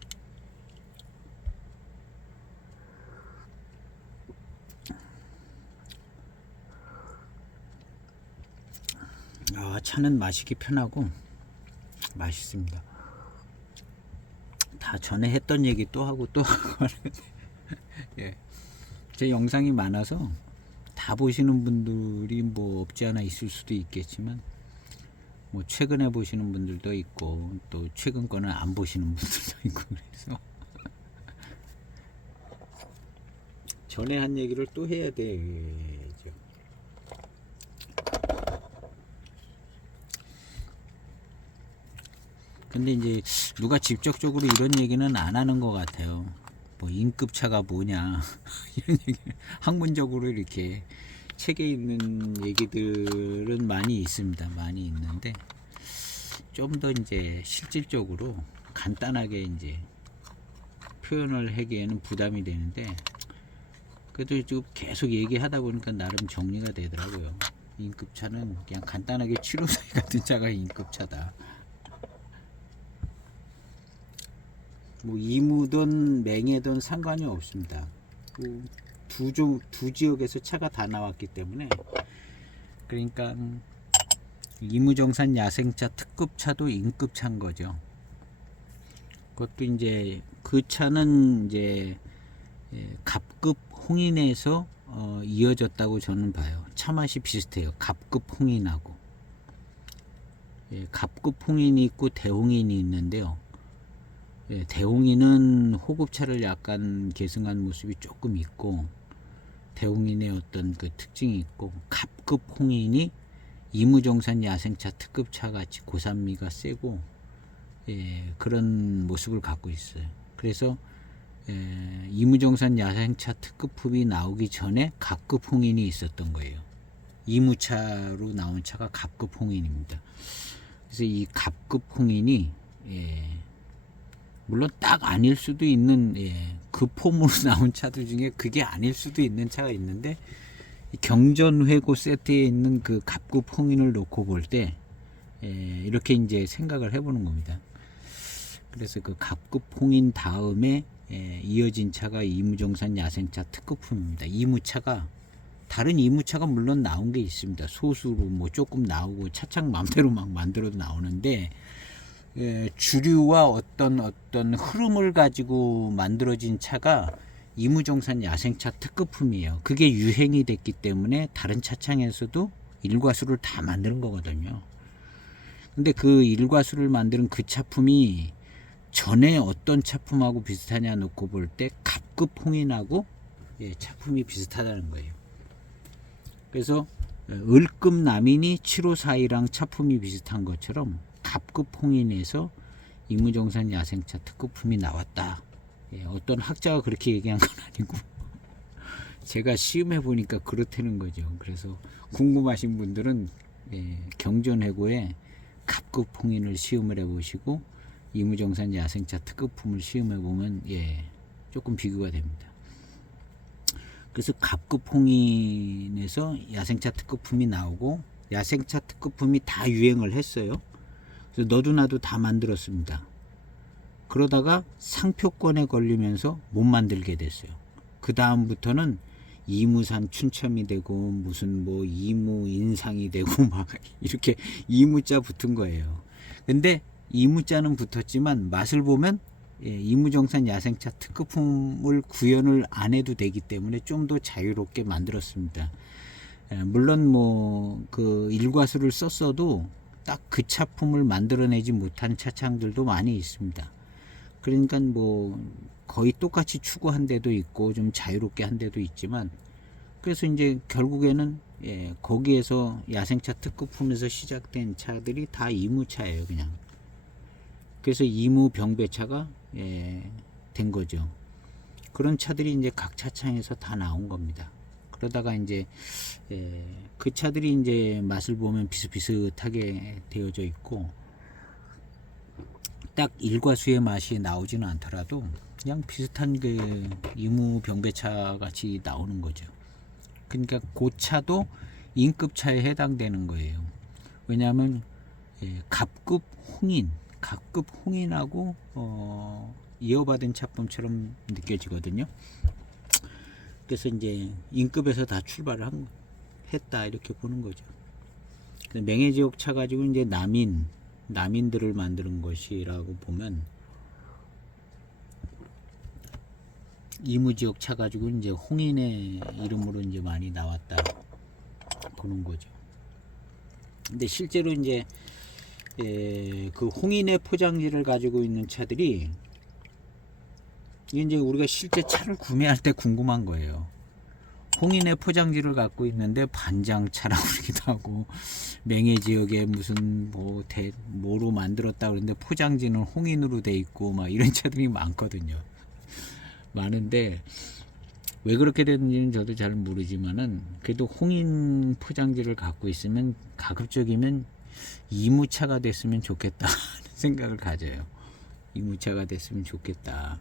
차는 마시기 편하고 맛있습니다. 다 전에 했던 얘기 또 하고 또 하고 예. 제 영상이 많아서 다 보시는 분들이 뭐 없지 않아 있을 수도 있겠지만 뭐 최근에 보시는 분들도 있고 또 최근 거는 안 보시는 분들도 있고 그래서 전에 한 얘기를 또 해야 되죠. 근데 이제 누가 직접적으로 이런 얘기는 안 하는 것 같아요. 뭐 임급차가 뭐냐 이런 얘기 학문적으로 이렇게 책에 있는 얘기들은 많이 있습니다. 많이 있는데 좀 더 이제 실질적으로 간단하게 이제 표현을 하기에는 부담이 되는데 그래도 지금 계속 얘기하다 보니까 나름 정리가 되더라고요. 임급차는 그냥 간단하게 치료사기 같은 차가 임급차다. 뭐 이무든 맹해든 상관이 없습니다. 두 지역에서 차가 다 나왔기 때문에 그러니까 이무정산 야생차 특급차도 임급차인 거죠. 그것도 이제 그 차는 이제 갑급 홍인에서 이어졌다고 저는 봐요. 차 맛이 비슷해요. 갑급 홍인하고 갑급 홍인이 있고 대홍인이 있는데요. 대홍인은 호급차를 약간 계승한 모습이 조금 있고 대홍인의 어떤 그 특징이 있고 갑급 홍인이 이무정산 야생차 특급차 같이 고산미가 세고 그런 모습을 갖고 있어요. 그래서 이무정산 야생차 특급품이 나오기 전에 갑급 홍인이 있었던 거예요. 이무차로 나온 차가 갑급 홍인입니다. 그래서 이 갑급 홍인이 물론 딱 아닐 수도 있는 그 폼으로 나온 차들 중에 그게 아닐 수도 있는 차가 있는데 경전회고 세트에 있는 그 갑급 홍인을 놓고 볼 때 이렇게 이제 생각을 해보는 겁니다. 그래서 그 갑급 홍인 다음에 이어진 차가 이무정산 야생차 특급품입니다. 이무차가 다른 이무차가 물론 나온 게 있습니다. 소수로 뭐 조금 나오고 차창 마음대로 막 만들어도 나오는데 주류와 어떤 흐름을 가지고 만들어진 차가 이무정산 야생차 특급품이에요. 그게 유행이 됐기 때문에 다른 차창에서도 일과수를 다 만드는 거거든요. 근데 그 일과수를 만드는 그 차품이 전에 어떤 차품하고 비슷하냐 놓고 볼 때 갑급 홍인하고 차품이 비슷하다는 거예요. 그래서 을급 남인이 754랑 차품이 비슷한 것처럼 갑급 홍인에서 이무정산 야생차 특급품이 나왔다. 어떤 학자가 그렇게 얘기한 건 아니고 제가 시음해 보니까 그렇다는 거죠. 그래서 궁금하신 분들은 경전회고에 갑급 홍인을 시음을 해보시고 이무정산 야생차 특급품을 시음해 보면 조금 비교가 됩니다. 그래서 갑급 홍인에서 야생차 특급품이 나오고 야생차 특급품이 다 유행을 했어요. 그래서 너도 나도 다 만들었습니다. 그러다가 상표권에 걸리면서 못 만들게 됐어요. 그 다음부터는 이무산 춘첨이 되고 무슨 뭐 이무 인상이 되고 막 이렇게 이무자 붙은 거예요. 근데 이무자는 붙었지만 맛을 보면 이무정산 야생차 특급품을 구현을 안 해도 되기 때문에 좀 더 자유롭게 만들었습니다. 물론 뭐 그 일과수를 썼어도 딱 그 차품을 만들어내지 못한 차창들도 많이 있습니다. 그러니까 뭐 거의 똑같이 추구한 데도 있고 좀 자유롭게 한 데도 있지만 그래서 이제 결국에는 거기에서 야생차 특급품에서 시작된 차들이 다 이무차예요. 그냥 그래서 이무 병배차가 된 거죠. 그런 차들이 이제 각 차창에서 다 나온 겁니다. 그러다가 이제 그 차들이 이제 맛을 보면 비슷비슷하게 되어져 있고 딱 일과수의 맛이 나오지는 않더라도 그냥 비슷한 그 이무 병배차 같이 나오는 거죠. 그러니까 그 차도 인급차에 해당되는 거예요. 왜냐하면 갑급 홍인하고 이어받은 차품처럼 느껴지거든요. 그래서 이제 인급에서 다 출발을 했다 이렇게 보는 거죠. 맹해지역 차 가지고 이제 남인들을 만드는 것이라고 보면 이무지역 차 가지고 이제 홍인의 이름으로 이제 많이 나왔다 보는 거죠. 근데 실제로 이제 그 홍인의 포장지를 가지고 있는 차들이 이제 우리가 실제 차를 구매할 때 궁금한 거예요. 홍인의 포장지를 갖고 있는데 반장차라고 그러기도 하고, 맹해 지역에 무슨 뭐로 만들었다 그러는데 포장지는 홍인으로 돼 있고 막 이런 차들이 많거든요. 많은데 왜 그렇게 됐는지는 저도 잘 모르지만은, 그래도 홍인 포장지를 갖고 있으면 가급적이면 이무차가 됐으면 좋겠다 하는 생각을 가져요. 이무차가 됐으면 좋겠다.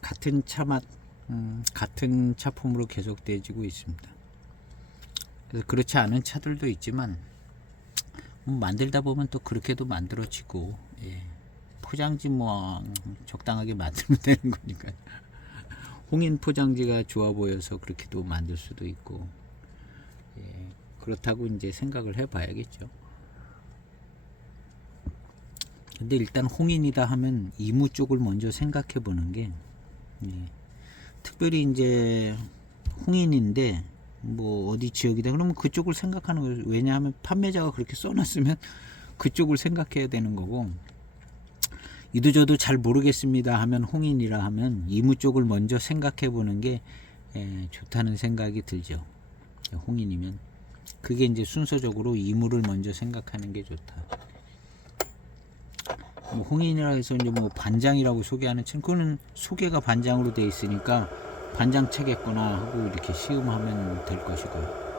같은 차맛, 같은 차품으로 계속 내지고 있습니다. 그래서 그렇지 않은 차들도 있지만 만들다 보면 또 그렇게도 만들어지고, 예. 포장지 뭐 적당하게 만들면 되는 거니까. 홍인 포장지가 좋아 보여서 그렇게도 만들 수도 있고, 예. 그렇다고 이제 생각을 해봐야겠죠. 근데 일단 홍인이다 하면 이무 쪽을 먼저 생각해 보는 게, 예. 특별히 이제 홍인인데 뭐 어디 지역이다 그러면 그쪽을 생각하는 거예요. 왜냐하면 판매자가 그렇게 써놨으면 그쪽을 생각해야 되는 거고, 이도저도 잘 모르겠습니다 하면, 홍인이라 하면 이무 쪽을 먼저 생각해 보는 게 좋다는 생각이 들죠. 홍인이면 그게 이제 순서적으로 이무를 먼저 생각하는 게 좋다. 뭐 홍인이라 해서 이제 뭐 반장이라고 소개하는 책, 그거는 소개가 반장으로 돼 있으니까 반장차겠구나 하고 이렇게 시음하면 될 것이고요.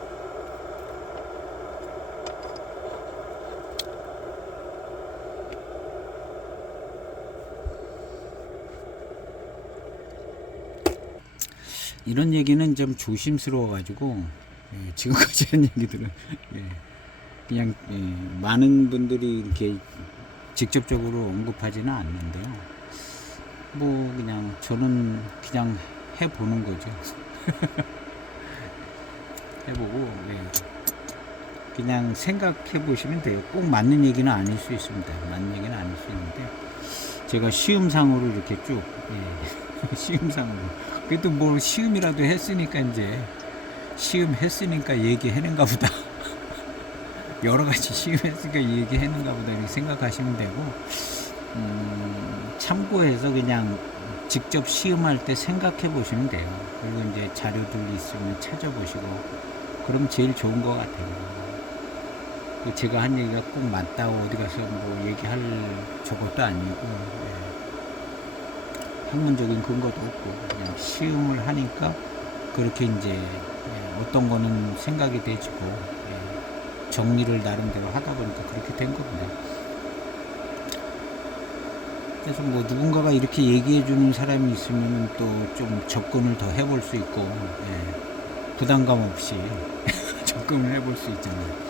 이런 얘기는 좀 조심스러워 가지고, 지금까지 한 얘기들은 그냥 많은 분들이 이렇게 직접적으로 언급하지는 않는데요. 뭐 그냥 저는 그냥 해보는 거죠. 해보고 그냥 생각해 보시면 돼요. 꼭 맞는 얘기는 아닐 수 있습니다. 맞는 얘기는 아닐 수 있는데, 제가 시음상으로 이렇게 쭉 시음상으로, 그래도 뭐 시음이라도 했으니까 이제 시음했으니까 얘기하는가 보다. 여러 가지 시음했으니까 얘기하는가 보다 이렇게 생각하시면 되고, 참고해서 그냥 직접 시음할 때 생각해 보시면 돼요. 그리고 이제 자료들 있으면 찾아보시고, 그럼 제일 좋은 것 같아요. 제가 한 얘기가 꼭 맞다고 어디 가서 뭐 얘기할 저것도 아니고, 학문적인 근거도 없고, 그냥 시음을 하니까 그렇게 이제 어떤 거는 생각이 되지고, 정리를 나름대로 하다 보니까 그렇게 된 겁니다. 그래서 뭐 누군가가 이렇게 얘기해 주는 사람이 있으면 또 좀 접근을 더 해볼 수 있고, 부담감 없이 접근을 해볼 수 있잖아요.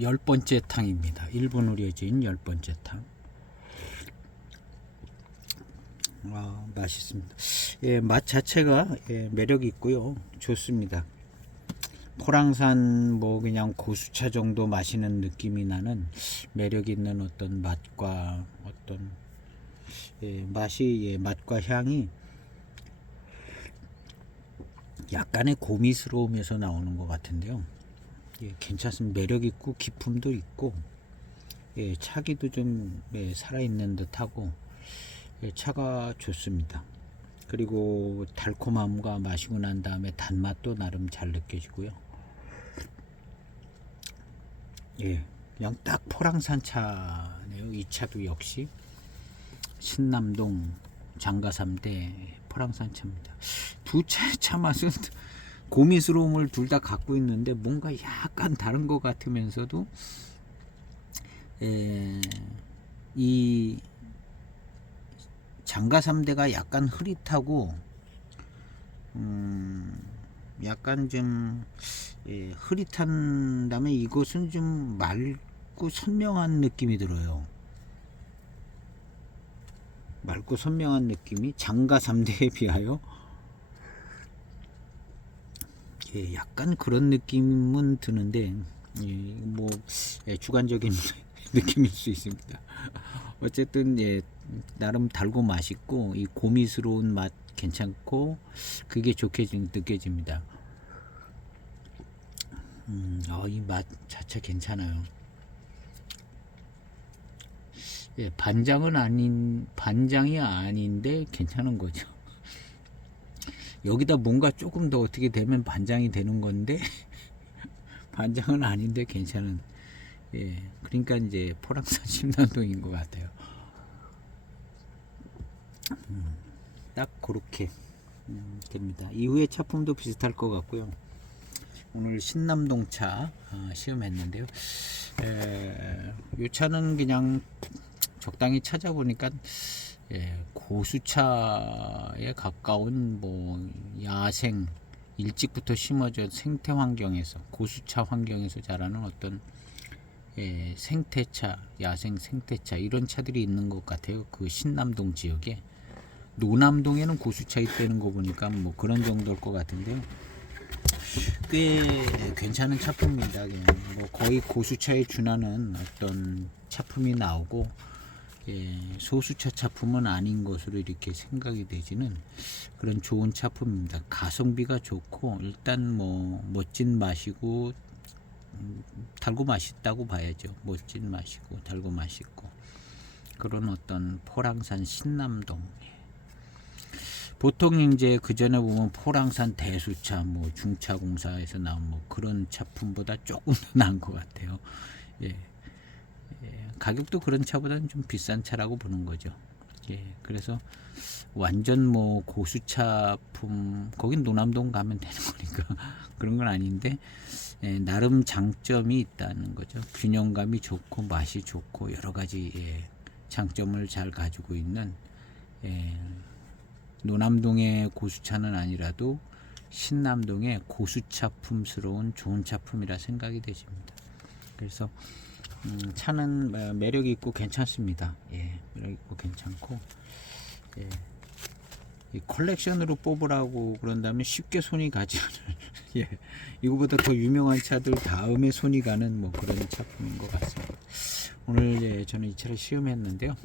열 번째 탕입니다. 일본 우려진 열 번째 탕. 맛있습니다. 맛 자체가 매력 있고요. 좋습니다. 포랑산 뭐 그냥 고수차 정도 마시는 느낌이 나는 매력 있는 어떤 맛과 어떤 맛과 향이 약간의 고미스러움에서 나오는 것 같은데요. 괜찮습니다. 매력 있고 기품도 있고, 차기도 좀 살아있는 듯하고, 차가 좋습니다. 그리고 달콤함과 마시고 난 다음에 단맛도 나름 잘 느껴지고요. 그냥 딱 포랑산 차네요. 이 차도 역시 신남동 장가삼대 포랑산 차입니다. 두 차의 차 맛은 고미스러움을 둘 다 갖고 있는데 뭔가 약간 다른 것 같으면서도 이 장가삼대가 약간 흐릿하고 약간 좀 흐릿한 다음에 이것은 좀 맑고 선명한 느낌이 들어요. 맑고 선명한 느낌이 장가 3대에 비하여 예, 약간 그런 느낌은 드는데 예, 뭐 주관적인 느낌일 수 있습니다. 어쨌든 예, 나름 달고 맛있고 이 고미스러운 맛 괜찮고 그게 좋게 느껴집니다. 이 맛 자체 괜찮아요. 예, 반장이 아닌데 괜찮은 거죠. 여기다 뭔가 조금 더 어떻게 되면 반장이 되는 건데 반장은 아닌데 괜찮은. 예, 그러니까 이제 포랑산 심남동인 것 같아요. 딱 그렇게 됩니다. 이후에 차품도 비슷할 것 같고요. 오늘 신남동 차 시음했는데요. 이 차는 그냥 적당히 찾아보니까 고수차에 가까운 뭐 야생 일찍부터 심어져 생태 환경에서 고수차 환경에서 자라는 어떤 생태차, 야생 생태차 이런 차들이 있는 것 같아요. 그 신남동 지역에. 노남동에는 고수차 있다는 거 보니까 뭐 그런 정도일 것 같은데요. 꽤 괜찮은 차품입니다. 뭐 거의 고수차에 준하는 어떤 차품이 나오고 소수차 차품은 아닌 것으로 이렇게 생각이 되지는 그런 좋은 차품입니다. 가성비가 좋고 일단 뭐 멋진 맛이고 달고 맛있다고 봐야죠. 멋진 맛이고 달고 맛있고 그런 어떤 포랑산 신남동. 보통 이제 그 전에 보면 포랑산 대수차, 뭐 중차공사에서 나온 뭐 그런 차품보다 조금 더 나은 것 같아요. 예, 가격도 그런 차보다는 좀 비싼 차라고 보는 거죠. 예, 그래서 완전 뭐 고수차품, 거긴 노남동 가면 되는 거니까 그런 건 아닌데 나름 장점이 있다는 거죠. 균형감이 좋고 맛이 좋고 여러 가지 장점을 잘 가지고 있는. 노남동의 고수차는 아니라도 신남동의 고수차품스러운 좋은 차품이라 생각이 되십니다. 그래서 차는 매력이 있고 괜찮습니다. 예, 매력 있고 괜찮고 이 컬렉션으로 뽑으라고 그런다면 쉽게 손이 가지 않을 예, 이거보다 더 유명한 차들 다음에 손이 가는 뭐 그런 차품인 것 같습니다. 오늘 저는 이 차를 시음했는데요.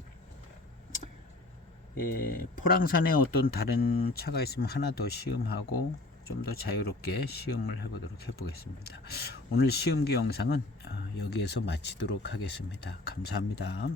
포랑산에 어떤 다른 차가 있으면 하나 더 시음하고 좀 더 자유롭게 시음을 해보겠습니다. 오늘 시음기 영상은 여기에서 마치도록 하겠습니다. 감사합니다.